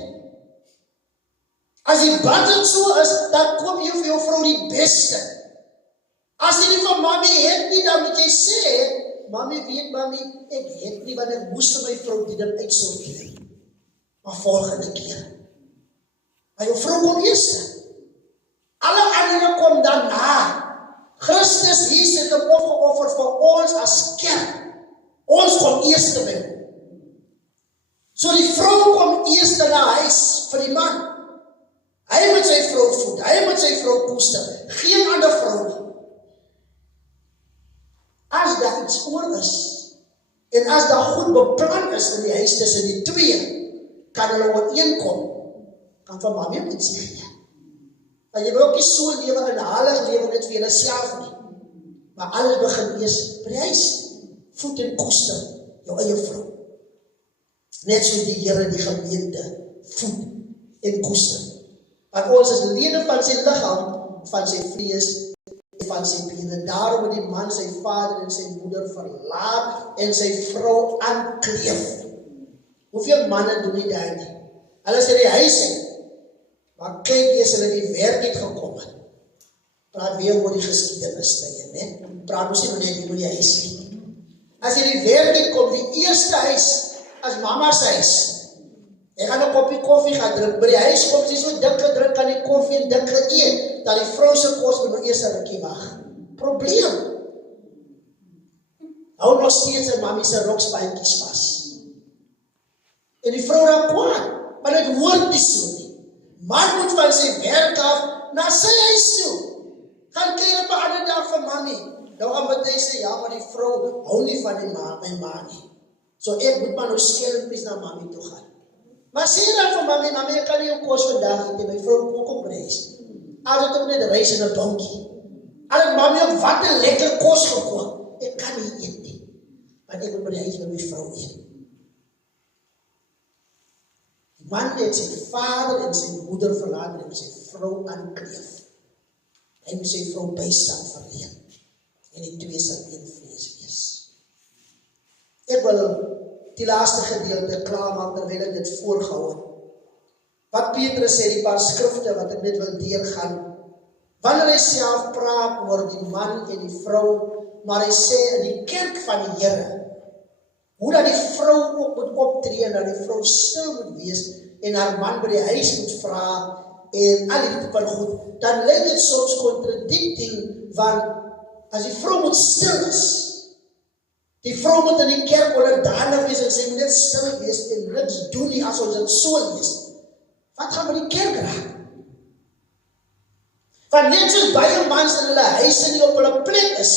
As die budget so is, dan koop jy vir jou vrou die beste. As jy nie van mamie het nie, dan moet jy sê, mamie weet mamie, ek het nie, want ek moes vir my vrou die ding uitsorteer. Maar volgende keer. Maar jou vrou kom eerste. Alle andere kom daarna. Christus Jesus het opgeoffer vir ons as kerk. Ons kom eerste by. So die vrou kom eerste na huis vir die man. Hy moet sy vrou voed, hy moet sy vrou koester. Geen ander vrou nie. As daar iets oor is, En as daar goed beplan is in die huis tussen die twee, kan hulle ooreenkom, kan vir mami ook iets gee. Maar jy wil ook nie so lewe, inhalig lewe net vir julle self nie. Maar alles begin eers by die huis. Voed en koester jou eie vrou. Net soos die Here die gemeente voed en koester. Want ons is lede van sy liggaam, van sy vlees en van sy bene. Daarom moet die man sy vader en sy moeder verlaat en sy vrou aankleef. Hoeveel manne doen nie dit nie? Hulle is in die huis uit. Maar kyk eers hulle die werk het gekom het. Praat weer oor die geskiedenis tye, né? Praat ons nie net oor die huis nie. As jy die werk het kom, die eerste huis, as mama se huis. Jy gaan 'n koppie koffie gaan drink, by die huis kom sy so dik gedrink aan die koffie en dik geëet, dat die vrou se kos moet nou eers 'n rukkie wag. Probleem. Hou nog steeds sy mami se rokspantjies vas. En die vrou raak kwaad, maar dit hoort nie so nie. Man moet van sy werk af na sy huis toe. Gaan kuier op 'n ander dag vir mami. Nou gaan met hy sê, ja, maar die vrou hou nie van die my ma nie. So ek moet maar nou skelmpies na mami toe gaan. Maar sê dan vir mami, mami, ek kan nie jou kos vandag eet, my vrou kook op reis. Al het ook net reis in 'n donkie. Al het mami ook wat 'n lekker kos gekook. Ek kan nie eet nie. Want ek moet by die huis met my vrou eet. Die man het sy vader en sy moeder verlaat en sy vrou aankleef. Hy moet sy vrou bystand verleen. En die twee sal een vlees wees. Ek wil die laaste gedeelte klaarmaak terwyl ek dit voorgehou het. Wat Petrus sê, die paar skrifte wat ek net wil deurgaan. Wanneer hy self praat oor die man en die vrou, maar hy sê in die kerk van die Here, hoe dat die vrou ook moet optree en dat die vrou stil moet wees en haar man by die huis moet vra en al die tipe van goed, dan lyk dit soms contradicting, want as die vrou moet stil is, die vrou moet in die kerk onderdanig wees en sy moet net stil wees en niks doen nie as ons dit so lees. Wat gaan by die kerk raak? Want net soos baie mans in hulle huise nie op hulle plek is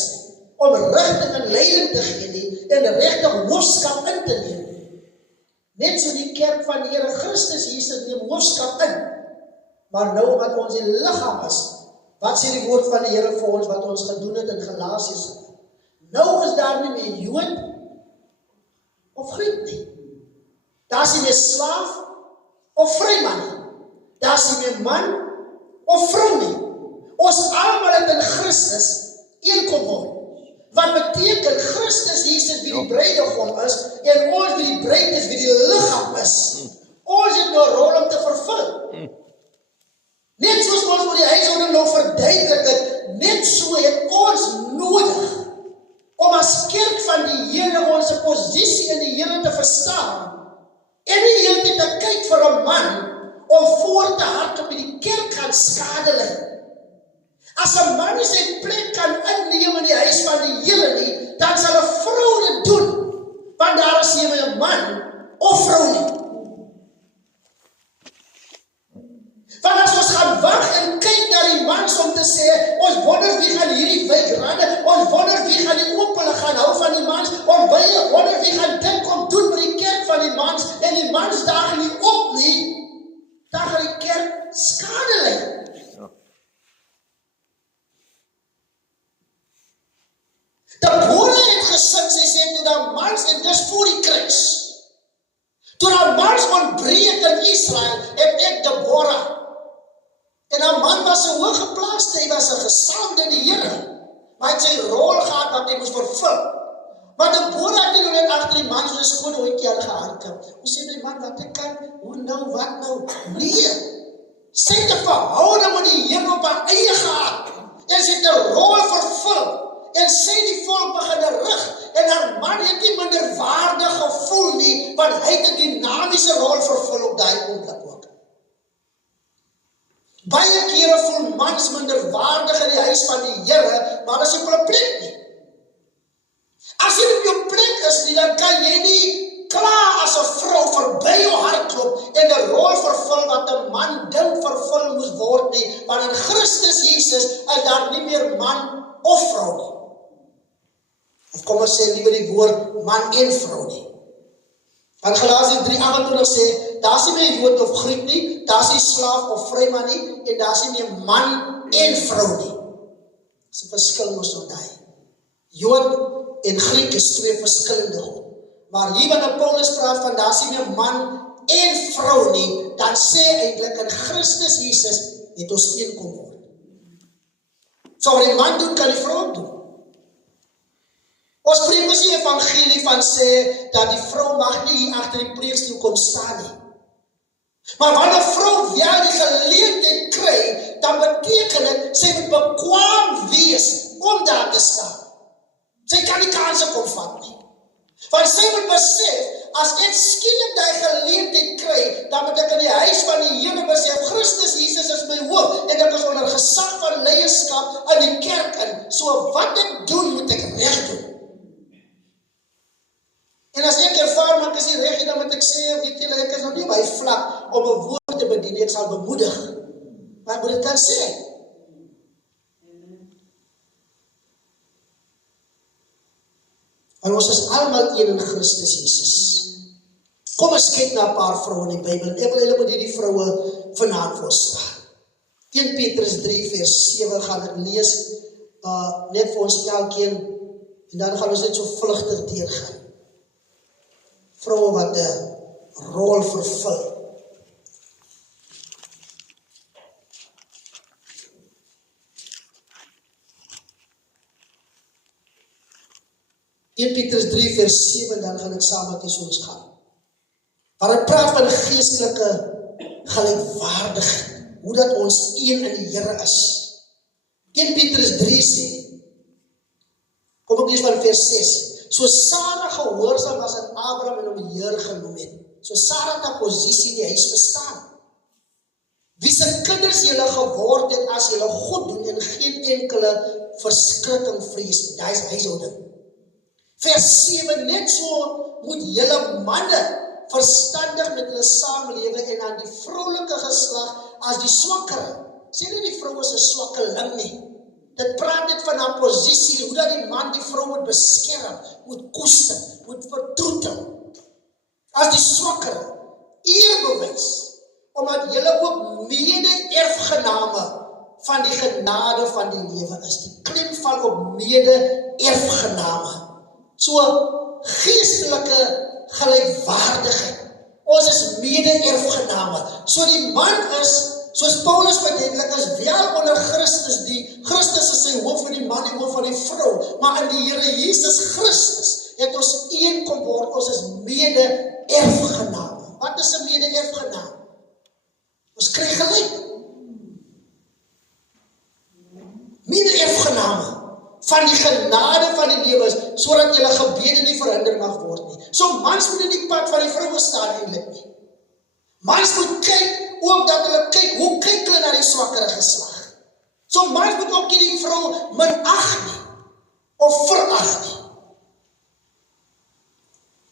om rigting en leiding te gee nie en regtig hoofskap in te neem. Net so die kerk van die Here Christus Jesus neem hoofskap in. Maar nou wat ons die liggaam is, wat sê die woord van die Here vir ons wat ons gedoen het in Galasiërs? Nou is daar nie meer Jood of Griek nie. Daar is nie meer slaaf of vryman nie. Daar is nie meer man of vrou nie. Ons almal het in Christus een kom word. Wat beteken Christus Jesus wie die bruidegom is en ons wie die bruid is, wie die liggaam is. Ons het nou 'n rol om te vervul. Net soos ons oor die huishouding nou verduidelik het, net so het ons nodig om as kerk van die Here ons posisie in die Here te verstaan en nie heeltyd te kyk vir 'n man om voor te hardloop in die kerk gaan skadelik. As 'n man nie sy plek kan inneem in die huis van die Here nie, dan sal 'n vrou dit doen, want daar is nie 'n man of vrou nie. Want as ons gaan wag en kyk na die mans om te sê, ons wonder wie gaan hierdie wijk rande, ons wonder wie gaan die oopele gaan hou van die mans, ons wonder wie gaan dit kom doen by die kerk van die mans, en die mans daag nie op nie, dan gaan die kerk skade ly. Deborah het gesing, sy sê, toe daar mans, en dis voor die kruis. Toe daar mans ontbreek in Israel, het ek Deborah. En haar man was 'n hooggeplaaste, hy was 'n gesalfde in die Here. Maar hy het sy rol gehad wat hy moes vervul. Maar Deborah het nie nou net agter die man soos 'n skoon hondjie aangehardloop. Hoe sê my man, wat ek kan, hoe nou, wat nou? Nee. Sy het 'n verhouding met die Here op haar eie gehad. En sy het 'n rol vervul. En sy die volk begin rig. En haar man het nie minderwaardig gevoel nie, want hy het 'n dinamiese rol vervul op daai oomblik ook. Baie kere voel mans minderwaardig in die huis van die Here, maar as jy op hulle plek nie. As jy op jou plek is nie, dan kan jy nie klaar as 'n vrou verby jou hardloop en 'n rol vervul wat 'n man dink vervul moes word nie, want in Christus Jesus is daar nie meer man of vrou nie. Of kom ons sê liewer die woord man en vrou nie. Want Galasiërs 3:28 sê, daar is nie meer Jood of Griek nie, daar is nie slaaf of vryman nie, en daar is nie meer man en vrou nie. Dis 'n verskil mos onthou. Jood en Griek is twee verskillende goed. Maar hier wanneer Paulus praat van daar is nie meer man en vrou nie, dan sê eintlik in Christus Jesus het ons een kom word. So wat die man doen, kan die vrou ook doen. Ons preek mos die evangelie van sê dat die vrou mag nie hier agter die preekstoel kom staan nie. Maar wanneer 'n vrou wel die geleentheid kry, dan beteken dit sy moet bekwaam wees om daar te staan. Sy kan nie kanse kom vat nie. Want sy moet besef, as ek skielik die geleentheid kry, dan moet ek in die huis van die Here besef, Christus Jesus is my hoof, en ek is onder gesag van leierskap in die kerk in. So wat ek doen, moet ek reg doen. En as ek ervaar, maar ek is nie reg nie, dan moet ek sê, weet julle, ek is nog nie by vlak om 'n woord te bedien, ek sal bemoedig. Maar ek moet dit kan sê. En ons is almal een in Christus Jesus. Kom ons kyk na 'n paar vroue in die Bybel. Ek wil julle met hierdie vroue vanaand voorstaan. 1 Petrus 3 vers 7 gaan ek lees, net vir ons elkeen, en dan gaan ons net so vlugtig deurgaan. Vroue wat 'n rol vervul. In Petrus 3 vers 7, dan gaan ek saam met ons gaan. Waar het praat van geestelike gelykwaardigheid, hoe dat ons een in die Here is. 1 Petrus 3 sê, kom ek lees van vers 6, so Sara gehoorsaam was aan Abraham en hom Heer genoem het. So Sara het 'n posisie in die huis verstaan. Wie se kinders julle geword het as julle goed doen en geen enkele verskrikking vrees. Daai is huishouding. Vers 7, net so moet julle manne verstandig met hulle saamlewe en aan die vroulike geslag as die swakker. Sê nie die vrou is 'n swakkeling nie. Dit praat net van 'n posisie, hoe dat die man die vrou moet beskerm, moet koester, moet vertroetel. As die swakker, eer bewys, omdat julle ook mede-erfgename van die genade van die lewe is. Die klem val op mede-erfgename. So, geestelike gelykwaardigheid. Ons is mede-erfgename. So die man is, soos Paulus verduidelik, is wel onder Christus. Christus is sy hoof van die man, die hoof van die vrou. Maar in die Here Jesus Christus het ons een kom word. Ons is mede-erfgename. Wat is 'n mede-erfgename? Ons kry gelyk. Mede-erfgename van die genade van die lewe is, sodat julle gebede nie verhinder mag word nie. So mans moet in die pad van die vroue staan eintlik nie. Mans moet kyk, ook dat hulle kyk, hoe kyk hulle na die swakkere geslag. So mans moet ook nie die vrou minag nie, of verag nie.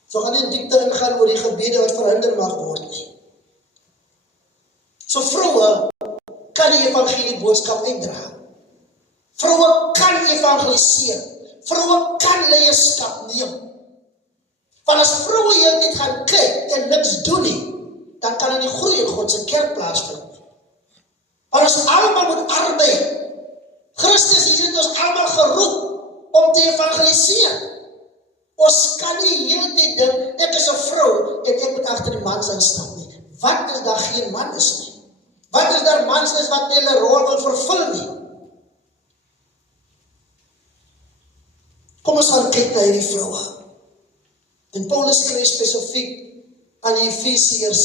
So gaan nie in diepte ingaan oor die gebede wat verhinder mag word nie. So vroue kan die evangelie boodskap uitdra. Vroue kan evangeliseer. Vroue kan leierskap neem. Want as vroue heeltyd gaan kyk en niks doen nie, dan kan hulle nie groei in God se kerk plaasvind. Maar ons almal moet arbei. Christus het ons almal geroep om te evangeliseer. Ons kan nie heeltyd dink, ek is 'n vrou en ek moet agter die mans aanstap nie. Wat is daar geen man is nie? Wat is daar mans is wat nie hulle rol wil vervul nie? Kom ons gaan kyk na hierdie vroue. En Paulus skryf spesifiek aan die Efesiërs,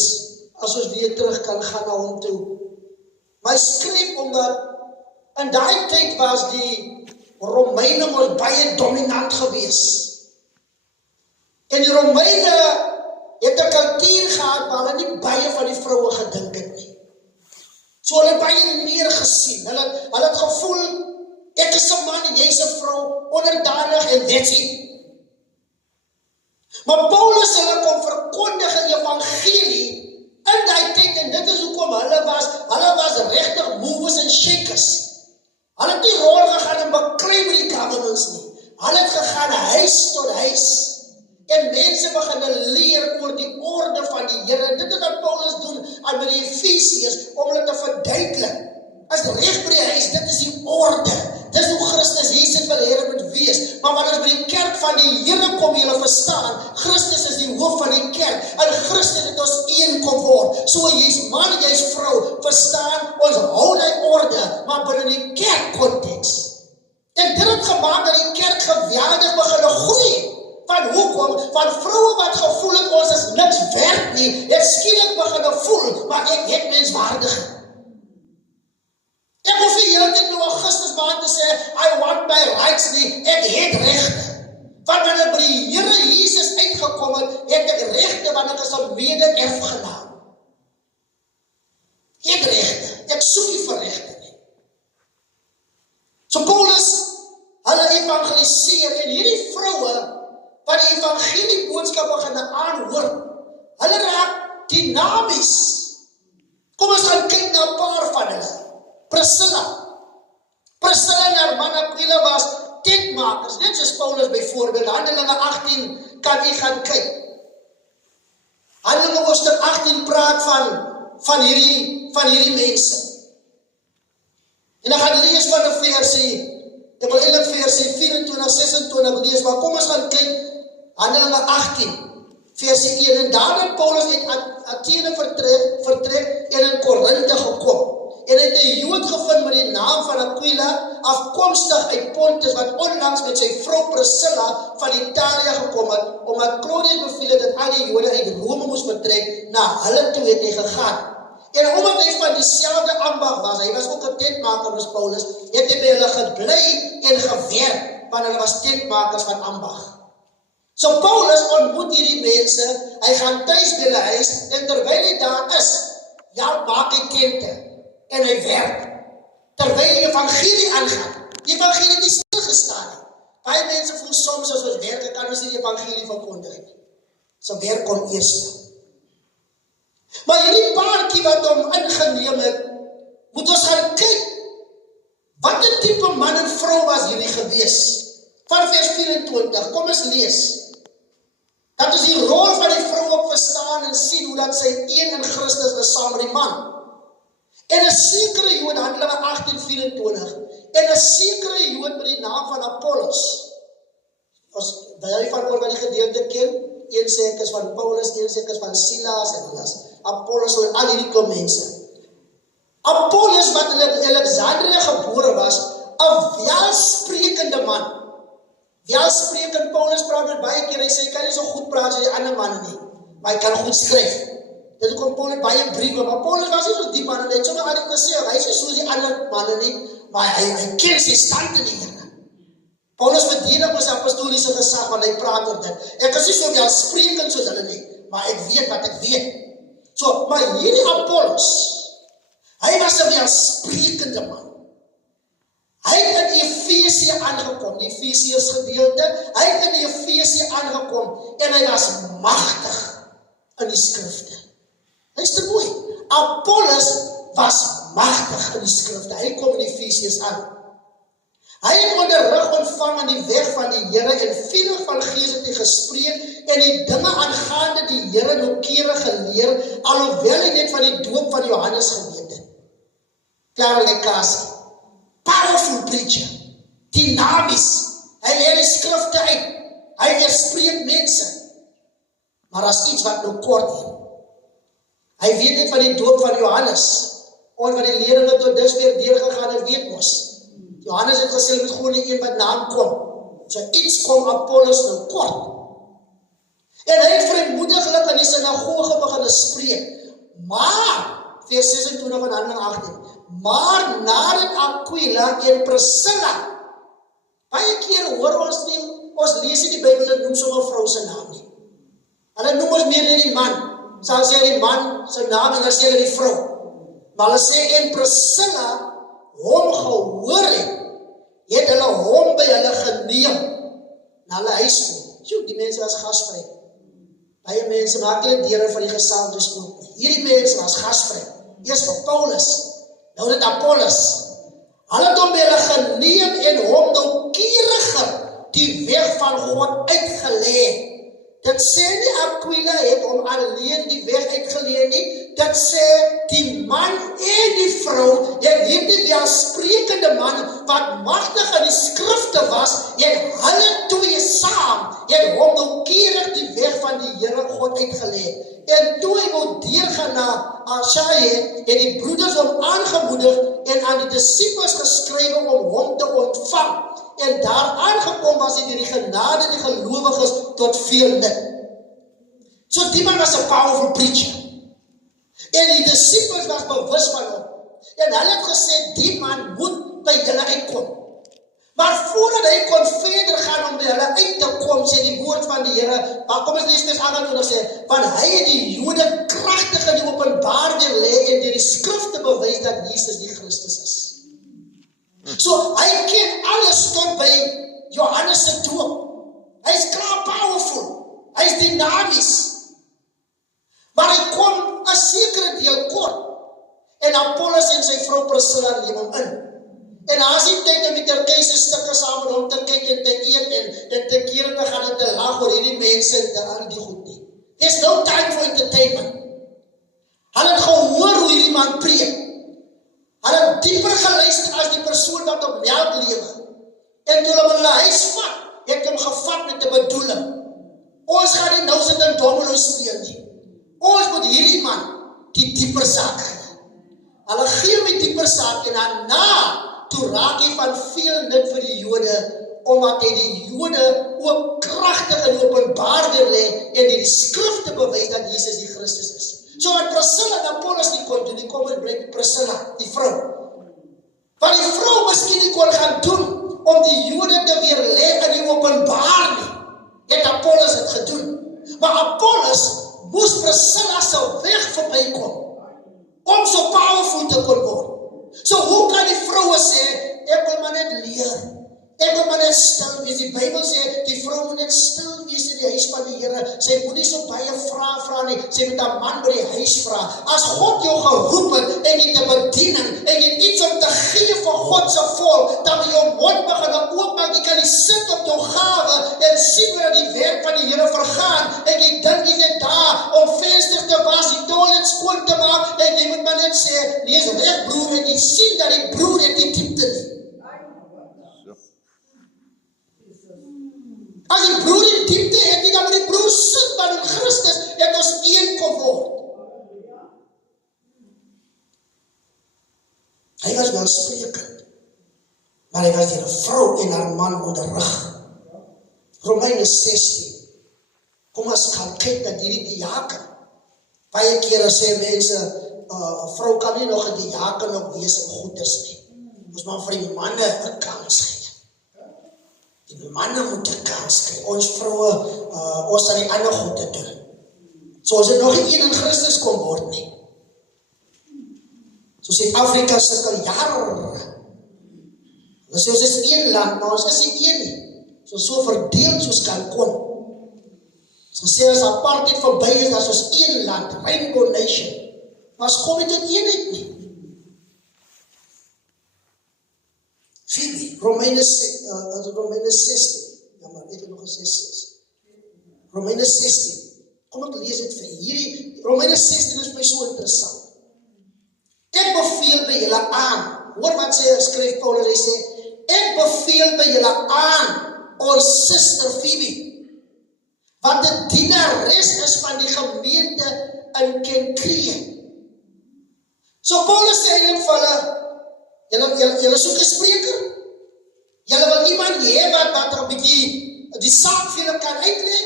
as ons weer terug kan gaan na hom toe. Maar hy skryf omdat in daai tyd was die Romeine mos baie dominant gewees. En die Romeine het 'n kultuur gehad waar hulle nie baie van die vroue gedink het nie. So hulle het baie neergesien. Hulle het gevoel, ek is 'n man, jy's 'n vrou, onderdanig en that's it. Maar Paulus hulle kom verkondig die evangelie in daai tyd, en dit is hoekom hulle was regtig movers en shakers. Hulle het nie rol gegaan en beklei met die governments nie. Hulle het gegaan huis aan met die Efesiërs om hulle te verduidelik. As reg by die huis, dit is die orde. Dis hoe Christus Jesus wil hê dit moet wees. Maar wanneer ons by die kerk van die Here kom, julle verstaan, Christus is die hoof van die kerk. En Christus het ons een kom word. So jy's man, jy's vrou, verstaan, ons hou die orde, maar binne die kerk konteks. En dit het gemaak dat die kerk geweldig begin groei. Van hoekom? Van vroue wat gevoel het ons is niks werd nie, het skielik begin voel, maar ek het menswaardig. Ek hoef nie heeltyd nou Augustus maand te sê, I want my rights nie, ek het regte. Want wanneer by die Here Jesus uitgekom het ek regte, want ek is 'n mede-erfgenaam. Ek het regte, ek soek nie vir regte nie. So Paulus, hulle evangeliseer, en hierdie vroue, wat die evangelie boodskap begin aanhoor, hulle raak dinamies. Kom ons gaan kyk na 'n paar van hulle. Priscilla en haar man Aquila was tentmakers, net soos Paulus byvoorbeeld. Handelinge 18 kan u gaan kyk. Handelinge hoofstuk 18 praat van hierdie mense. En dan gaan lees van 'n versie, ek wil eintlik versie 24, 26 lees, maar kom ons gaan kyk Handelinge 18, versie 1. En daarna Paulus het Athene vertrek en in Korinthe gekom. En het 'n Jood gevind met die naam van Aquila, afkomstig uit Pontus, wat onlangs met sy vrou Priscilla van Italië gekom het, omdat Claudius beveel het dat al die Jode uit Rome moes betrek, na hulle toe het hy gegaan. En omdat hy van dieselfde ambag was, hy was ook 'n tentmaker as Paulus, het hy by hulle gebly en gewerk, want hulle was tentmakers van ambag. So Paulus ontmoet hierdie mense, hy gaan tuis by hulle huis, en terwyl hy daar is, ja, maak hy tente. En hy werk, terwyl die evangelie aangaan. Die evangelie het nie stilgestaan nie. Baie mense voel soms as ons werk, kan ons nie die evangelie verkondig nie. So werk kom eerst. Maar hierdie paartjie wat hom ingeneem het, moet ons gaan kyk, wat 'n tipe man en vrou was hierdie gewees. Van vers 24, kom ons lees. Dat is die rol van die vrou op verstaan en sien hoe dat sy een in Christus is saam met die man. En 'n sekere Jood, Handelinge 18:24, en 'n sekere Jood met die naam van Apollos. As baie van oor wat die gedeelte ken, een sê ek is van Paulus, een sê ek is van Silas en alles. Apollos en al hierdie klomp mense. Apollos wat in Alexandrië gebore was, 'n welsprekende man. Welsprekend, Paulus praat met baie keer, hy sê, hy kan nie so goed praat soos die ander manne nie, maar hy kan goed skryf. Dit kom Paulus baie briewe, maar Paulus was nie soos die manne, hy het sommer aan die gesê, hy is nie soos die ander manne nie, maar hy ken sy stand in die Here. Paulus verdedig met sy apostoliese gesag, want hy praat oor dit. Ek is nie so welsprekend soos hulle nie, maar ek weet wat ek weet. So, maar hierdie Apollos, hy was 'n welsprekende man. Hy het in Efesië aangekom, die Efesiërs gedeelte, hy het in Efesië aangekom, en hy was magtig in die skrifte. Luister mooi, Apollos was magtig in die skrifte, hy kom in Efesiërs aan. Hy het onderrig ontvang in die weg van die Here, en vele van Gees het hy gespreek, en die dinge aangaande die Here noukeurig geleer, alhoewel hy net van die doop van Johannes geweet het. Klarikasie. Powerful preacher, dynamies, hy leer die skrifte uit, hy weerspreek mense, maar as iets wat nou kort hier. Hy weet net van die doop van Johannes, en wat die leerlinge tot dusver deurgegaan het, weet mos. Johannes het gesê, moet gewoon die een wat naam kom. So iets kom Apollos nou kort. En hy het vrymoediglik in die sinagoge begin spreek, maar, vers 26 van Handelinge 18, maar nadat Aquila en Priscilla, baie keer hoor ons nie, ons lees in die Bybel, en noem sommer vrou se naam nie. Hulle noem ons meer die man, sal sê die man se naam, en hulle sê die vrou. Maar hulle sê, en Priscilla, hom gehoor het hulle hom by hulle geneem, na hulle huis toe. Die mense was gasvry. Baie mense maak nie deur van die gesaam gespook nie. Hierdie mense was gasvry. Eers vir Paulus, nou dit Apollos. Hulle het hom by hulle geneem en hom noukeuriger die weg van God uitgelê. Dit sê nie Aquila het hom alleen die weg uitgelê nie, dat sê die man en die vrou, en hierdie welsprekende man, wat magtig in die skrifte was, en hulle twee saam, en hom noukeurig die weg van die Here God uitgelê. En toe hy wou deurgaan na Ashaye, het die broeders hom aangemoedig en aan die disippels geskrywe om hom te ontvang. En daar aangekom was hy deur die genade die gelowiges tot veel nut. So die man was 'n powerful preacher. En die disippels was bewus van hom. En hulle het gesê, die man moet by julle uitkom. Maar voordat hy kon verder gaan om by hulle uit te kom, sê die woord van die Here, maar kom ons lees vers 28 sê, want hy het die Jode kragtig in die openbaar weer lê en deur die skrifte bewys dat Jesus die Christus is. So hy ken alles tot by Johannes se doop. Hy's klaar powerful. Hy's dinamies. Maar hy kom 'n sekere deel kort. En Apollos en sy vrou Priscilla neem hom in. En as hy tyd om die Turkse stukke saam met hom te kyk en te eet en te keer te gaan en te lag oor hierdie mense en te al die goed nie. There's no time for entertainment. Hulle het gehoor hoe hierdie man preek. Hulle het dieper geluister as die persoon wat op melk lewe. En toe hulle in hulle huis vat, het hom gevat met 'n bedoeling. Ons gaan nie nou sit en domino speel nie. Ons moet hierdie man die dieper saak gee. Hulle gee hom die dieper saak en daarna toe raak hy van veel nut vir die Jode, omdat hy die Jode ook kragtig in openbaar weer lê en die skrifte bewys dat Jesus die Christus is. So wat Priscilla en Apollos nie kon doen, die kom en bring Priscilla, die vrou. Wat die vrou miskien nie kon gaan doen, om die Jode te weer lê in die openbaar nie, het Apollos het gedoen. Maar Apollos moes Priscilla se weg verbykom, om so powerful te kon word. So hoe kan die vroue sê, ek wil maar net leer, ek wil maar net stil wees. Die Bybel sê, die vrou moet net stil wees in die huis van die Here. Sy moet nie so baie vra nie, sy moet 'n man by die huis vra. As God jou geroep het, en jy te bediening, en jy iets om te gee vir God se volk, dan moet jou mond begin oopmaak, jy kan nie sit op jou gawe, en sien hoe die werk van die Here vergaan, en jy dink jy net daar, om vensters te was, die toilet skoon te maak, en jy moet maar net sê, lees weg broer, en jy sien dat die broer het die diepte nie. As die broer die diepte het, dan moet die broer sit, maar in Christus het ons een kom word. Hy was wel sprekend, maar hy was deur 'n vrou en haar man onderrig. Romeine 16. Kom ons gaan kyk na hierdie diaken. Baie kere sê mense, 'n vrou kan nie nog 'n diaken op wees en goeders nie. Ons maar vir die manne 'n kans gee. Die manne moet 'n kans kry. Ons vroue, ons sal die ander goed te doen. So ons het nog nie een in Christus kom word nie. So Suid-Afrika sukkel jare. Ons sê ons is een land, maar ons is nie een nie. So verdeel soos kan kom. So sê as apartheid verby is, dat ons een land, rainbow nation. Maar ons kom nie tot eenheid nie. Phoebe, Romeine 16. Ja, maar ek het nog gesê 6. Romeine 16. Kom ek lees dit vir hierdie. Romeine 16 is my so interessant. Ek beveel by julle aan. Hoor wat skryf Paulus, hy sê, ek beveel by julle aan, ons suster Phoebe, wat 'n dienares is van die gemeente in Kenkrea. So Paulus sê vir hulle, julle soek 'n spreker. Julle wil iemand hê wat 'n bietjie die saak vir julle kan uitlê.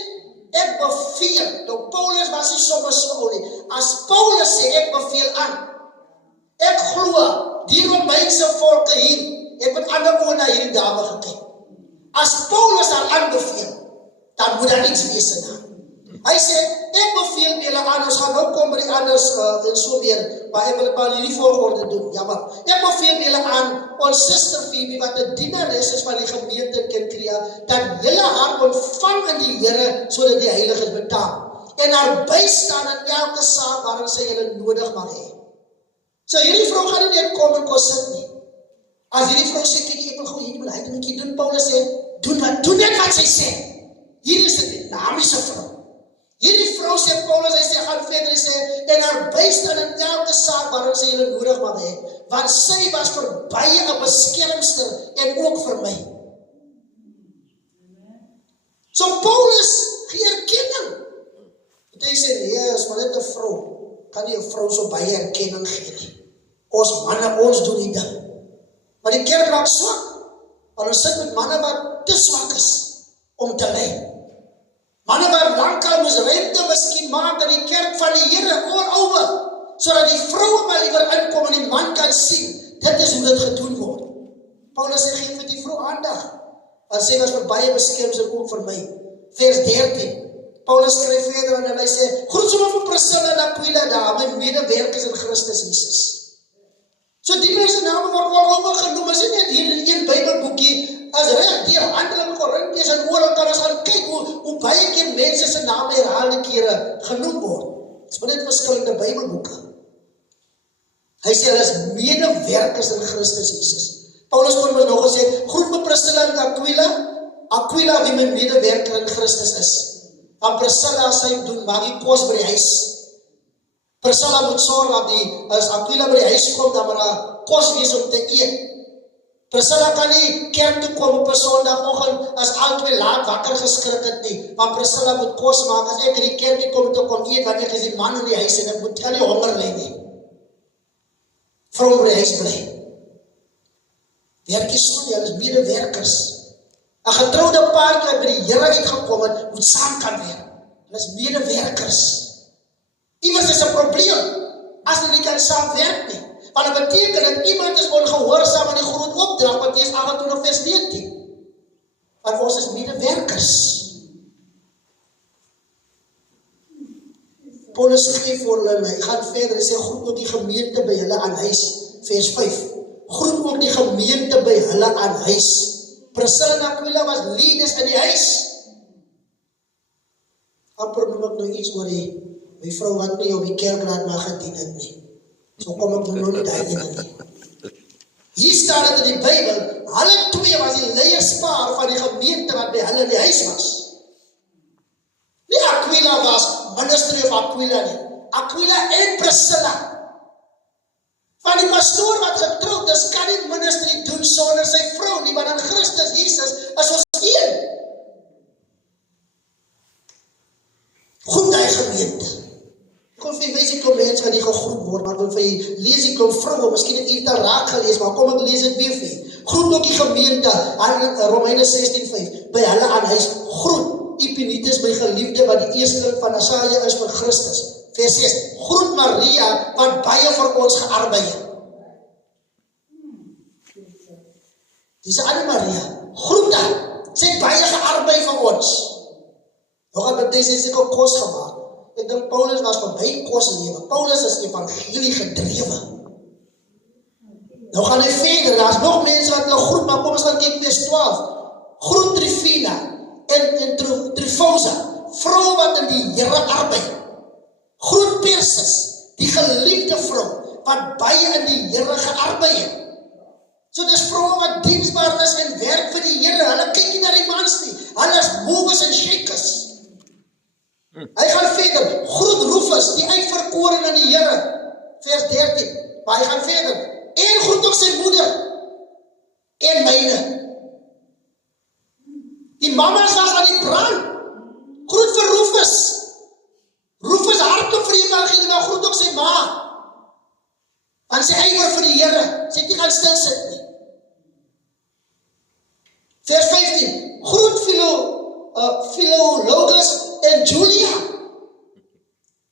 Ek beveel. Nou Paulus was nie sommer so oulik. As Paulus sê ek beveel aan. Ek glo die Romeinse volke hier, ek het ander oor na hierdie dame gekyk. As Paulus daar aanbeveel, dan moet daar iets wees in haar. Hy sê, ek beveel julle aan, ons gaan nou kom by die anders en so weer, maar ek wil het maar in die volgorde doen, jammer. Ek beveel julle aan, ons suster Phoebe, wat 'n dienares is van die gemeente in Kenkrea, dat julle haar ontvang in die Here, sodat die heiliges betaal, en haar bystaan in elke saak waarin sy julle nodig mag hê. So hierdie vrou gaan nie net kom en kos sit nie. As hierdie vrou sê, kyk, ek wil gou hierdie beleid 'n bietjie doen, Paulus sê, doen net wat sy sê. Hier is 'n dinamiese vrou. Hierdie vrou sê Paulus, hy sê, gaan verder, hy sê, en haar bystand in elke saak waarin sy julle nodig mag hê, want sy was vir baie 'n beskermster en ook vir my. So Paulus gee erkenning. Want hy sê, nee, is maar net 'n vrou. Kan nie 'n vrou so baie erkenning gee nie. Ons manne, ons doen die ding. Maar die kerk raak swak. Want ons sit met manne wat te swak is om te lei. Manne wat lankal moes ruimte miskien maak in die kerk van die Here all over, sodat die vroue maar liewer inkom en die man kan sien. Dit is hoe dit gedoen word. Paulus sê, gee vir die vrou aandag. Want sy was vir baie beskermd en ook vir my. Vers 13. Paulus skryf verder en hy sê, groet sommer vir Priscilla en Aquila daar, my medewerkers in Christus Jesus. So die mense name word al overgenoem, is nie net hier in een Bybelboekie, as reg deur Handelinge, Korintiërs en oral kan ons gaan kyk hoe baie keer mense se name herhaalde kere genoem word. Dit is maar net verskillende Bybelboeke. Hy sê hulle is medewerkers in Christus Jesus. Paulus kon ons nog gesê, groet vir Priscilla en Aquila wie my medewerker in Christus is. Want Priscilla sy doen, maak die kos by die huis. Priscilla moet sorg dat as Aquila by die huis kom, dan moet daar kos wees om te eet. Priscilla kan nie kerk toe kom op 'n Sondagoggend as albei laat wakker geskrik het nie, want Priscilla moet kos maak. As ek in die kerk nie kom te kom eet, want ek is die man in die huis en ek kan nie honger ly nie. Vrou by die huis bly. Werk jy so nie, hulle is medewerkers. 'n getroude paartjie wat by die Here uitgekom het, moet saam kan werk. Hulle is medewerkers. Iewers is 'n probleem as hulle nie kan saam werk nie. Want dit beteken dat iemand is ongehoorsaam aan die groot opdrag, Matteus 28 vers 19. Want ons is medewerkers. Paulus gee vir hulle, hy gaan verder, hy sê, groet ook die gemeente by hulle aan huis, vers 5. Groet ook die gemeente by hulle aan huis. Priscilla en Aquila was leaders in die huis. Amper noem ek nou iets oor my vrou wat nie op die kerkraad mag gedien het nie. So kom ek nou nie daai ene nie. Hier staan dit in die Bybel, hulle twee was die leierspaar van die gemeente wat by hulle in die huis was. Nie Aquila was ministry of Aquila nie. Aquila en Priscilla. Van die pastoor wat getroud is, kan nie ministry doen sonder sy vrou nie, want in Christus Jesus is ons een. Goed die gemeente. Ek kon vir jy klomp mense wat die gegroet word, maar ek wil vir jy lees die klomp vroue, miskien het jy dit al raak gelees, maar kom ek lees dit weer vir jy. Groet ook die gemeente, Romeine 16:5, by hulle aan huis, groet Epaenetus, my geliefde, wat die eersteling van Asaja is vir Christus. Vers 6, groet Maria, wat baie vir ons gearbeid het. Dis aan Maria, groet haar, sy het baie gearbeid vir ons. Nog het sy seker kos gemaak. Ek dink Paulus was van baie kos lewe. Paulus is evangelie gedrewe. Nou gaan hy verder, daar is nog mense wat hulle groet, maar kom ons gaan kyk vers 12. Groet Trifina en Trifosa, vrou wat in die Here arbeid. Groet Persis, die geliefde vrou, wat baie in die Here gearbeid het. So dis vroue wat diensbaar is en werk vir die Here, hulle kyk nie na die mans nie, hulle is movers en shakers. Hy gaan verder, groet Rufus, die uitverkorene in die Here, vers 13, maar hy gaan verder, en groet ook sy moeder, en myne. Die mamas was aan die brand, groet vir Rufus. Rufus hardop vir die evangelie, maar groet ook sy ma. Want sy ywer vir die Here, sy het nie gaan stil sit nie. Vers 15, groet Philologus en Julia,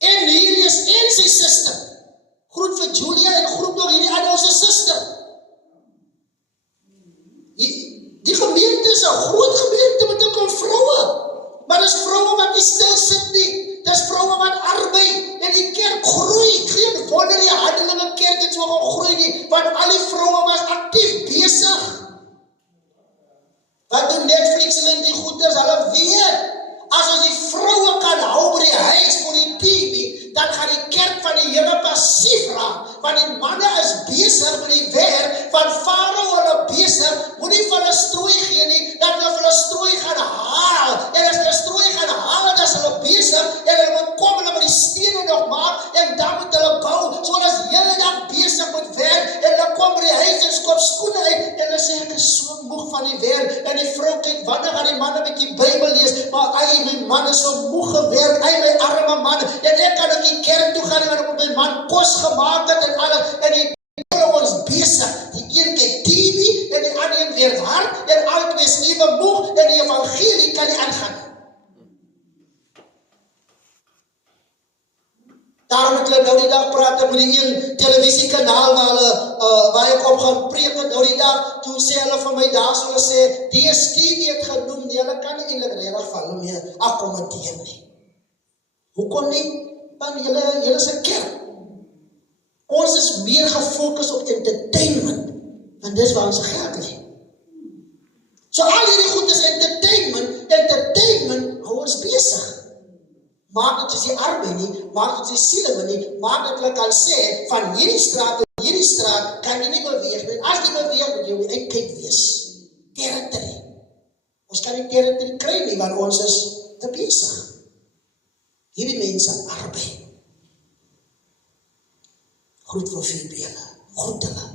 en Nereus en sy suster. Groet vir Julia en groet ook hierdie ander ons suster. Die gemeente is 'n groot gemeente met 'n klomp vroue, maar dis vroue wat nie stil sit nie, dis vroue wat arbei, en die kerk groei, geen wonder die Handelinge kerk het so gegroei nie, want al die vroue was actief besig. Wat doen Netflix en die goeders, hulle weet, as ons die vroue kan hou by die huis voor die TV, dan gaan die kerk van die Here passief raak, want die manne is besig met die werk, van Farao hulle besig, moet nie vir hulle strooi gee nie, dat hulle vir hulle strooi gaan haal, en as hulle strooi gaan haal, dan is hulle besig, en kyk, wanneer gaan die man 'n bietjie Bybel lees, maar my man is so moeg gewerk, my arme man, en ek kan ook nie kerk toe gaan nie, want ek moet my man kos gemaak het en alles, en die ons besig, die een kyk TV, en die ander een werk hard, en albei is ewe moeg, en die evangelie kan nie aangaan. Daarom het hulle nou die dag praat met die een televisiekanaal waar ek op gaan preek het nou die dag, toe sê hulle van my daar, so hulle sê, die Stevie het genoem, die hulle kan nie eintlik regtig van hulle meer akkommodeer nie. Hoekom nie? Want julle is 'n kerk. Ons is meer gefokus op entertainment, want dis waar ons geld lê. So al hierdie goed is entertainment hou ons besig. Maak dat jy die arbeid nie, maak dat jy siele nie, maak dat hulle kan sê, van hierdie straat tot hierdie straat, kan jy nie beweeg nie. As jy beweeg, moet jy op die uitkyk wees. Territory. Ons kan nie territory kry nie, want ons is te besig. Hierdie mense arbeid. Groet vir Fibele, groet hulle.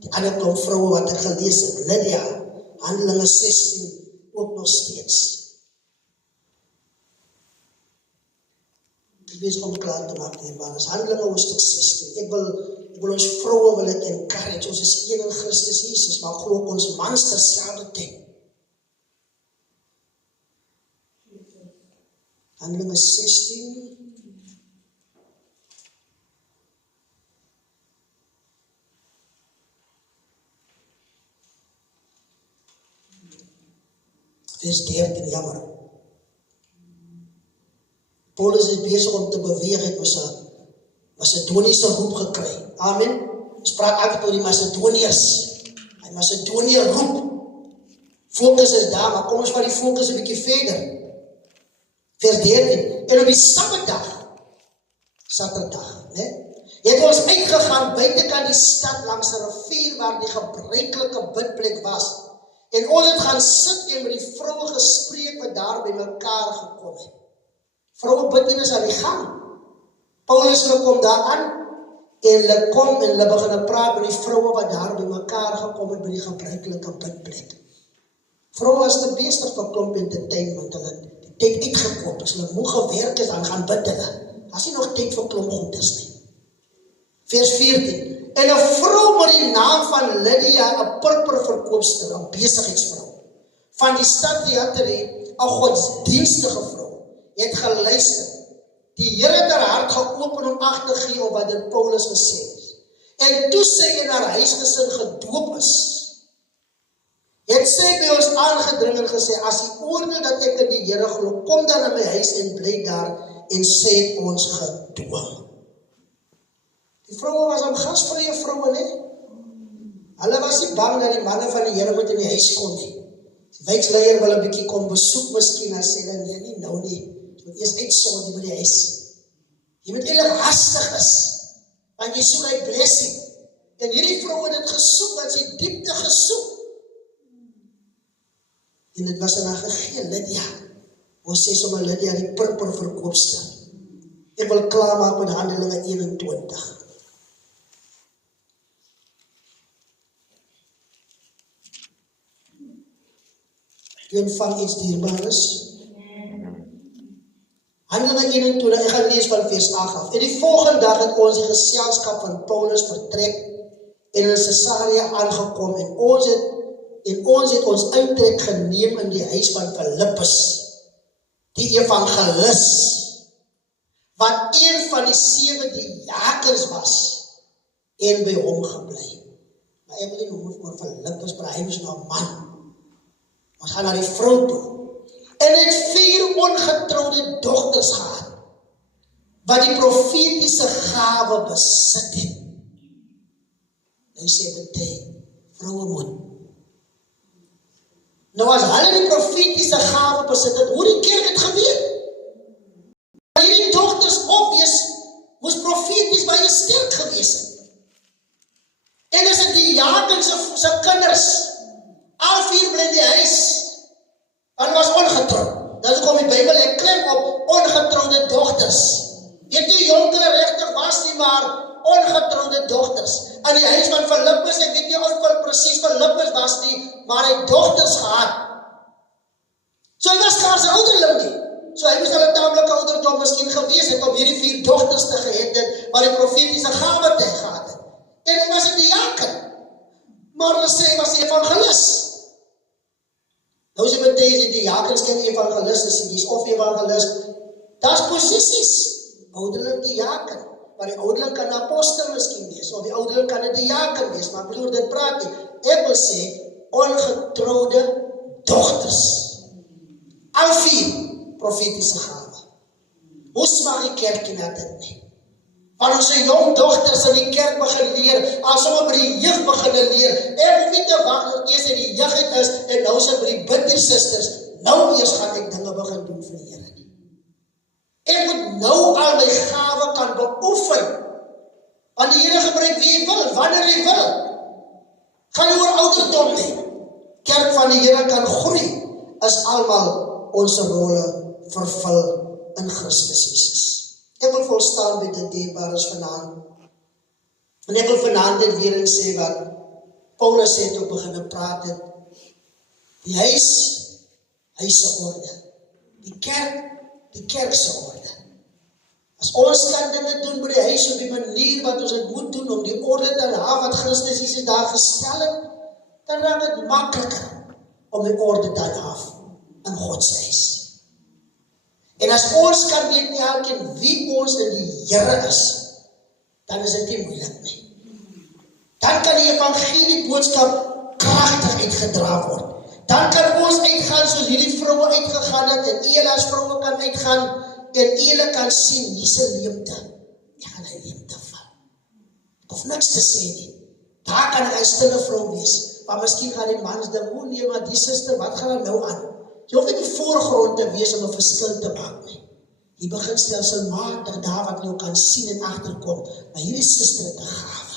Die ander klomp vroue wat ek gelees het, Lydia, Handelinge 16, ook nog steeds. Ek wees om klaar te maak hiervan, is Handelinge hoofstuk 16. Ek wil ons vroue wil ek encourage, ons is een in Christus Jesus, maar glo ons mans terselfde tyd. Handelinge 16, vers 13, jammer. Paulus is besig om te beweeg, het was 'n Macedoniese roep gekry. Amen. Ons praat altyd oor die Macedoniërs. Hy Macedonië roep. Fokus is daar, maar kom ons vat die fokus 'n bietjie verder. Vers 13. En op die Saterdag, het ons uitgegaan buitekant die stad langs 'n rivier waar die gebruikelike bidplek was. En ons het gaan sit en met die vroue gespreek wat daar by mekaar gekom het. Vroue bid nie is aan die gang. Paulus kom daar aan en hulle kom en hulle begin praat met die vroue wat daar by mekaar gekom het by die gebruikelike bidplek. Vroue is te besig vir klomp entertainment, hulle die tyd uitgekoop, as hulle moeg gewerk is, dan gaan bid hulle. As nie nog tyd vir klomp goedes nie. Vers 14. En 'n vrou met die naam van Lydia, 'n purperverkoopster, 'n besigheidsvrou, van die stad Thyatira, 'n godsdienstige vrou, het geluister. Die Here het haar hart geopen om ag te gee op wat dit Paulus gesê het. En toe sy in haar huisgesin gedoop is, het sy by ons aangedring en gesê, as jy oordeel dat ek in die Here glo, kom dan in my huis en bly daar, en sy het ons gedwing. Die vroue was aan gasvrye vroue, nee. Hulle was nie bang dat die manne van die Here moet in die huis kom nie. Die wijksleier wil 'n bietjie kom besoek miskien, en sê dan, nee, nie nou nie. Jy moet eers uitsort hier by die huis. Jy moet eintlik hastig is, want jy soek hy blessing. En hierdie vrou het dit gesoek, dat sy diepte gesoek. En dit was in haar gegee, Lydia. Ons sê sommer Lydia, die purperverkoopster. Ek wil klaarmaak met Handelinge 21. Jy ontvang iets dierbaars. Handelinge 21, ek gaan lees van vers 8 af. En die volgende dag het ons die geselskap van Paulus vertrek en in Caesarea aangekom en ons het ons intrek geneem in die huis van Philippus, die evangelis, wat een van die 7 diakens was en by hom gebly. Maar ek wil nie noem oor Philippus, maar hy was nou 'n man. Ons gaan na die vrou toe. En het 4 ongetrouwde dogters gehad, wat die profetiese gave besit het. Hy sê betyd, vroue moet. Nou as hulle die profetiese gave besit het, hoe die kerk het geweet? Hierdie dogters obvious moes profeties baie sterk gewees het. En as dit die diakens se kinders, al 4 bly in die huis, en was ongetrou. Dan kom die Bybel en klem op ongetrouwde dogters. Weet nie jonkere regtig was nie, maar ongetrouwde dogters. In die huis van Philippus, ek weet nie of presies Philippus was nie, maar hy dogters gehad. was klaar sy ouderling nie. So hy moes al 'n tamelike ouderdom miskien gewees het om hierdie 4 dogters te gehad het, waar die profetiese gawe te gehad het. En hy was 'n diaken. Maar hulle sê hy was 'n evangelis. Nou sê Mattheus, die diakens ken evangelistes, die is of evangelis. Daar's posisies. Ouderling diaken. Maar die ouderling kan 'n apostel miskien wees, of die ouderling kan 'n diaken wees, maar ek bedoel dit praat nie. Ek wil sê, ongetroude dogters. Al 4 profetiese gawe. Hoe smaak die kerk na dit nie? Want ons se jong dogters in die kerk begin leer, as sommer by die jeug begin leer, ek hoef nie te wag tot eers in die jeug uit is, en nou sit by die bidder susters, nou eers gaan ek dinge begin doen vir die Here nie. Ek moet nou al my gawe kan beoefen, want die Here gebruik wie hy wil, wanneer hy wil. Gaan nie oor ouderdom nie. Kerk van die Here kan groei, as almal ons rolle vervul in Christus Jesus. Ek wil volstaan met dit dierbares vanaand. En ek wil vanaand dit weer eens sê wat Paulus het op begin praat het. Die huis se orde. Die kerk se orde. As ons kan dinge doen by die huis op die manier wat ons dit moet doen, om die orde te hou wat Christus Jesus daar gestel het, dan raak dit makliker om die orde te hou in God se huis. En as ons kan weet nie elkeen wie ons in die Here is, dan is dit nie moeilik nie. Dan kan die evangelie boodskap kragtig uitgedra word. Dan kan ons uitgaan soos hierdie vroue uitgegaan het, en Elias vroue kan uitgaan, en julle kan sien, hier's 'n leemte. Jy gaan 'n leemte val. Ek hoef niks te sê nie. Daar kan 'n stille vrou wees, maar miskien gaan die mans dink, hoe nee, maar die suster, wat gaan er nou aan? Jy hoef nie die voorgrond te wees om 'n verskil te maak nie. Jy begin stelselmatig daar wat jy kan sien en agterkom, maar hierdie suster het 'n gawe.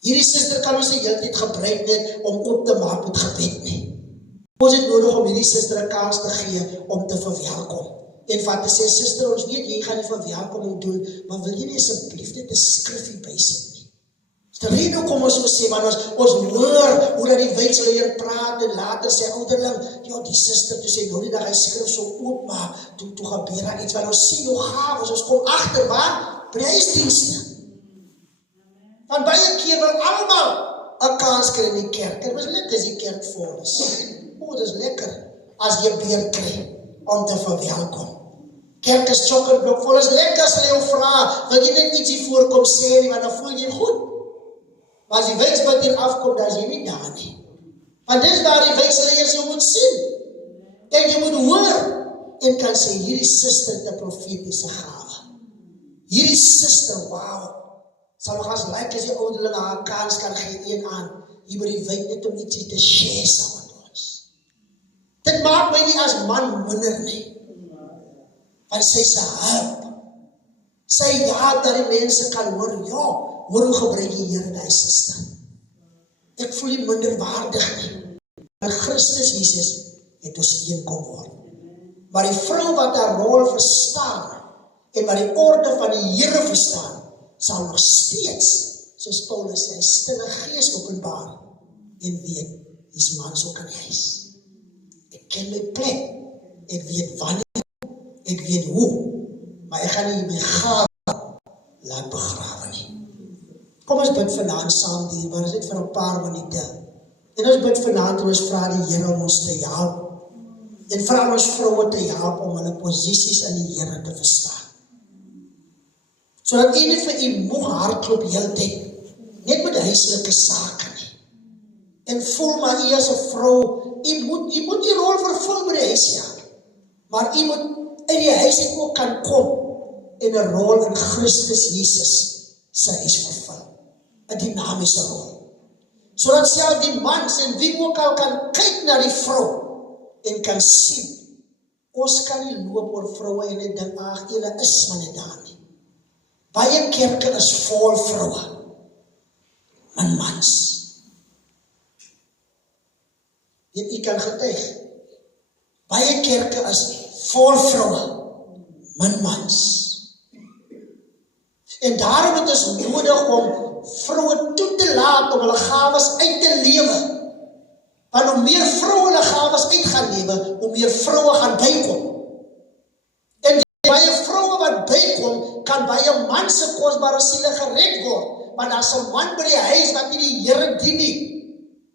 Hierdie suster kan ons nie heeltyd gebruik net om op te maak met gebed nie. Ons het nodig om hierdie suster 'n kans te gee om te verwelkom. En wat te sê, suster, ons weet jy gaan die verwelkoming doen, maar wil jy nie asseblief net 'n skrifgie bysit nie? Dis die rede hoekom ons so sê, want ons hoor hoe dat die wyksleier praat en later sê ouderling, ja, die suster, toe sê nou nie dat hy skrif so oopmaak, toe gebeur daar iets, want ons sien jou gawes, ons kom agter waar, by die huisdienste. Want baie keer wil almal 'n kans kry in die kerk, en was lekker as die kerk vol is. O, dis lekker as jy beer kry om te verwelkom. Kerk is chockblok vol, is lekker as hulle jou vra, wil jy net ietsie voorkom sê nie, want dan voel jy goed. Maar as die wyksbid hier afkom, dan is jy nie daar nie. Want dis waar die wyksleiers jou moet sien. En jy moet hoor, en kan sê, hierdie suster het 'n profetiese gawe. Hierdie suster, wauw, sal nog as lyk as die ouderlinge haar kans kan gee een aan, hier by die wyk net om ietsie te share saam met ons. Dit maak my nie as man minder nie. Want sy se hulp. Sy ja, dat die mense kan hoor, ja, hoor hoe gebruik die Here die suster. Ek voel nie minderwaardig nie. Want Christus Jesus het ons een kom word. Maar die vrou wat haar rol verstaan, en wat die orde van die Here verstaan, sal nog steeds, soos Paulus sê, 'n stille gees openbaar, en weet, hier's mans ook in die huis. Ek ken my plek, ek weet wanneer, ek weet hoe, maar ek gaan nie my gawe laat begrawe nie. Kom ons bid vanaand saam hier, maar ons dit vir 'n paar minute. En ons bid vanaand en ons vra die Here om ons te help. En vra ons vroue te help om hulle posisies in die Here te verstaan. Sodat jy nie vir u moeg hardloop heeltyd, net met huislike sake nie. En voel maar u as 'n vrou, u moet die rol vervul by die huis, ja. Maar u moet in die huis ook kan kom en 'n rol in Christus Jesus sy huis vervul. 'n Dinamiese rol. Sodat self die mans en wie ook al kan kyk na die vrou en kan sien. Ons kan nie loop oor vroue en net dink, ag, julle is maar net daar nie. Baie kerke is vol vroue. En mans. En u kan getuig. Baie kerke is vol vroue. Min mans. En daarom het ons nodig om vroue toe te laat om hulle gawes uit te lewe. Want hoe meer vroue hulle gawes uit gaan lewe, hoe meer vroue gaan bykom. En die baie vroue wat bykom, kan baie man se kosbare siele gered word. Maar daar's 'n man by die huis wat nie die Here dien nie,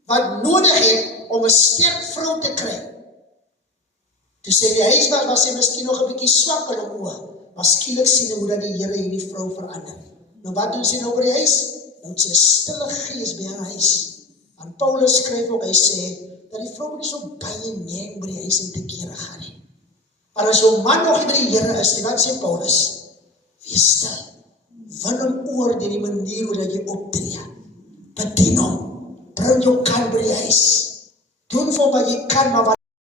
wat nodig het om 'n sterk vrou te kry. Toe sê die huisman, was hy miskien nog 'n bietjie swak in hom oë, maar skielik sien hy hoe dat die Here hierdie vrou verander. Nou wat doen sy nou by die huis? Nou het sy 'n stille gees by haar huis. En Paulus skryf ook, hy sê, dat die vrou nie so baie neem by die huis en te kere gaan nie. Maar as jou man nog nie by die Here is, wat sê Paulus? Wees stil. Win hom oor deur die manier hoe dat jy optree. Bedien hom. Bring jou kan by die huis. Doen vir wat jy kan, maar wat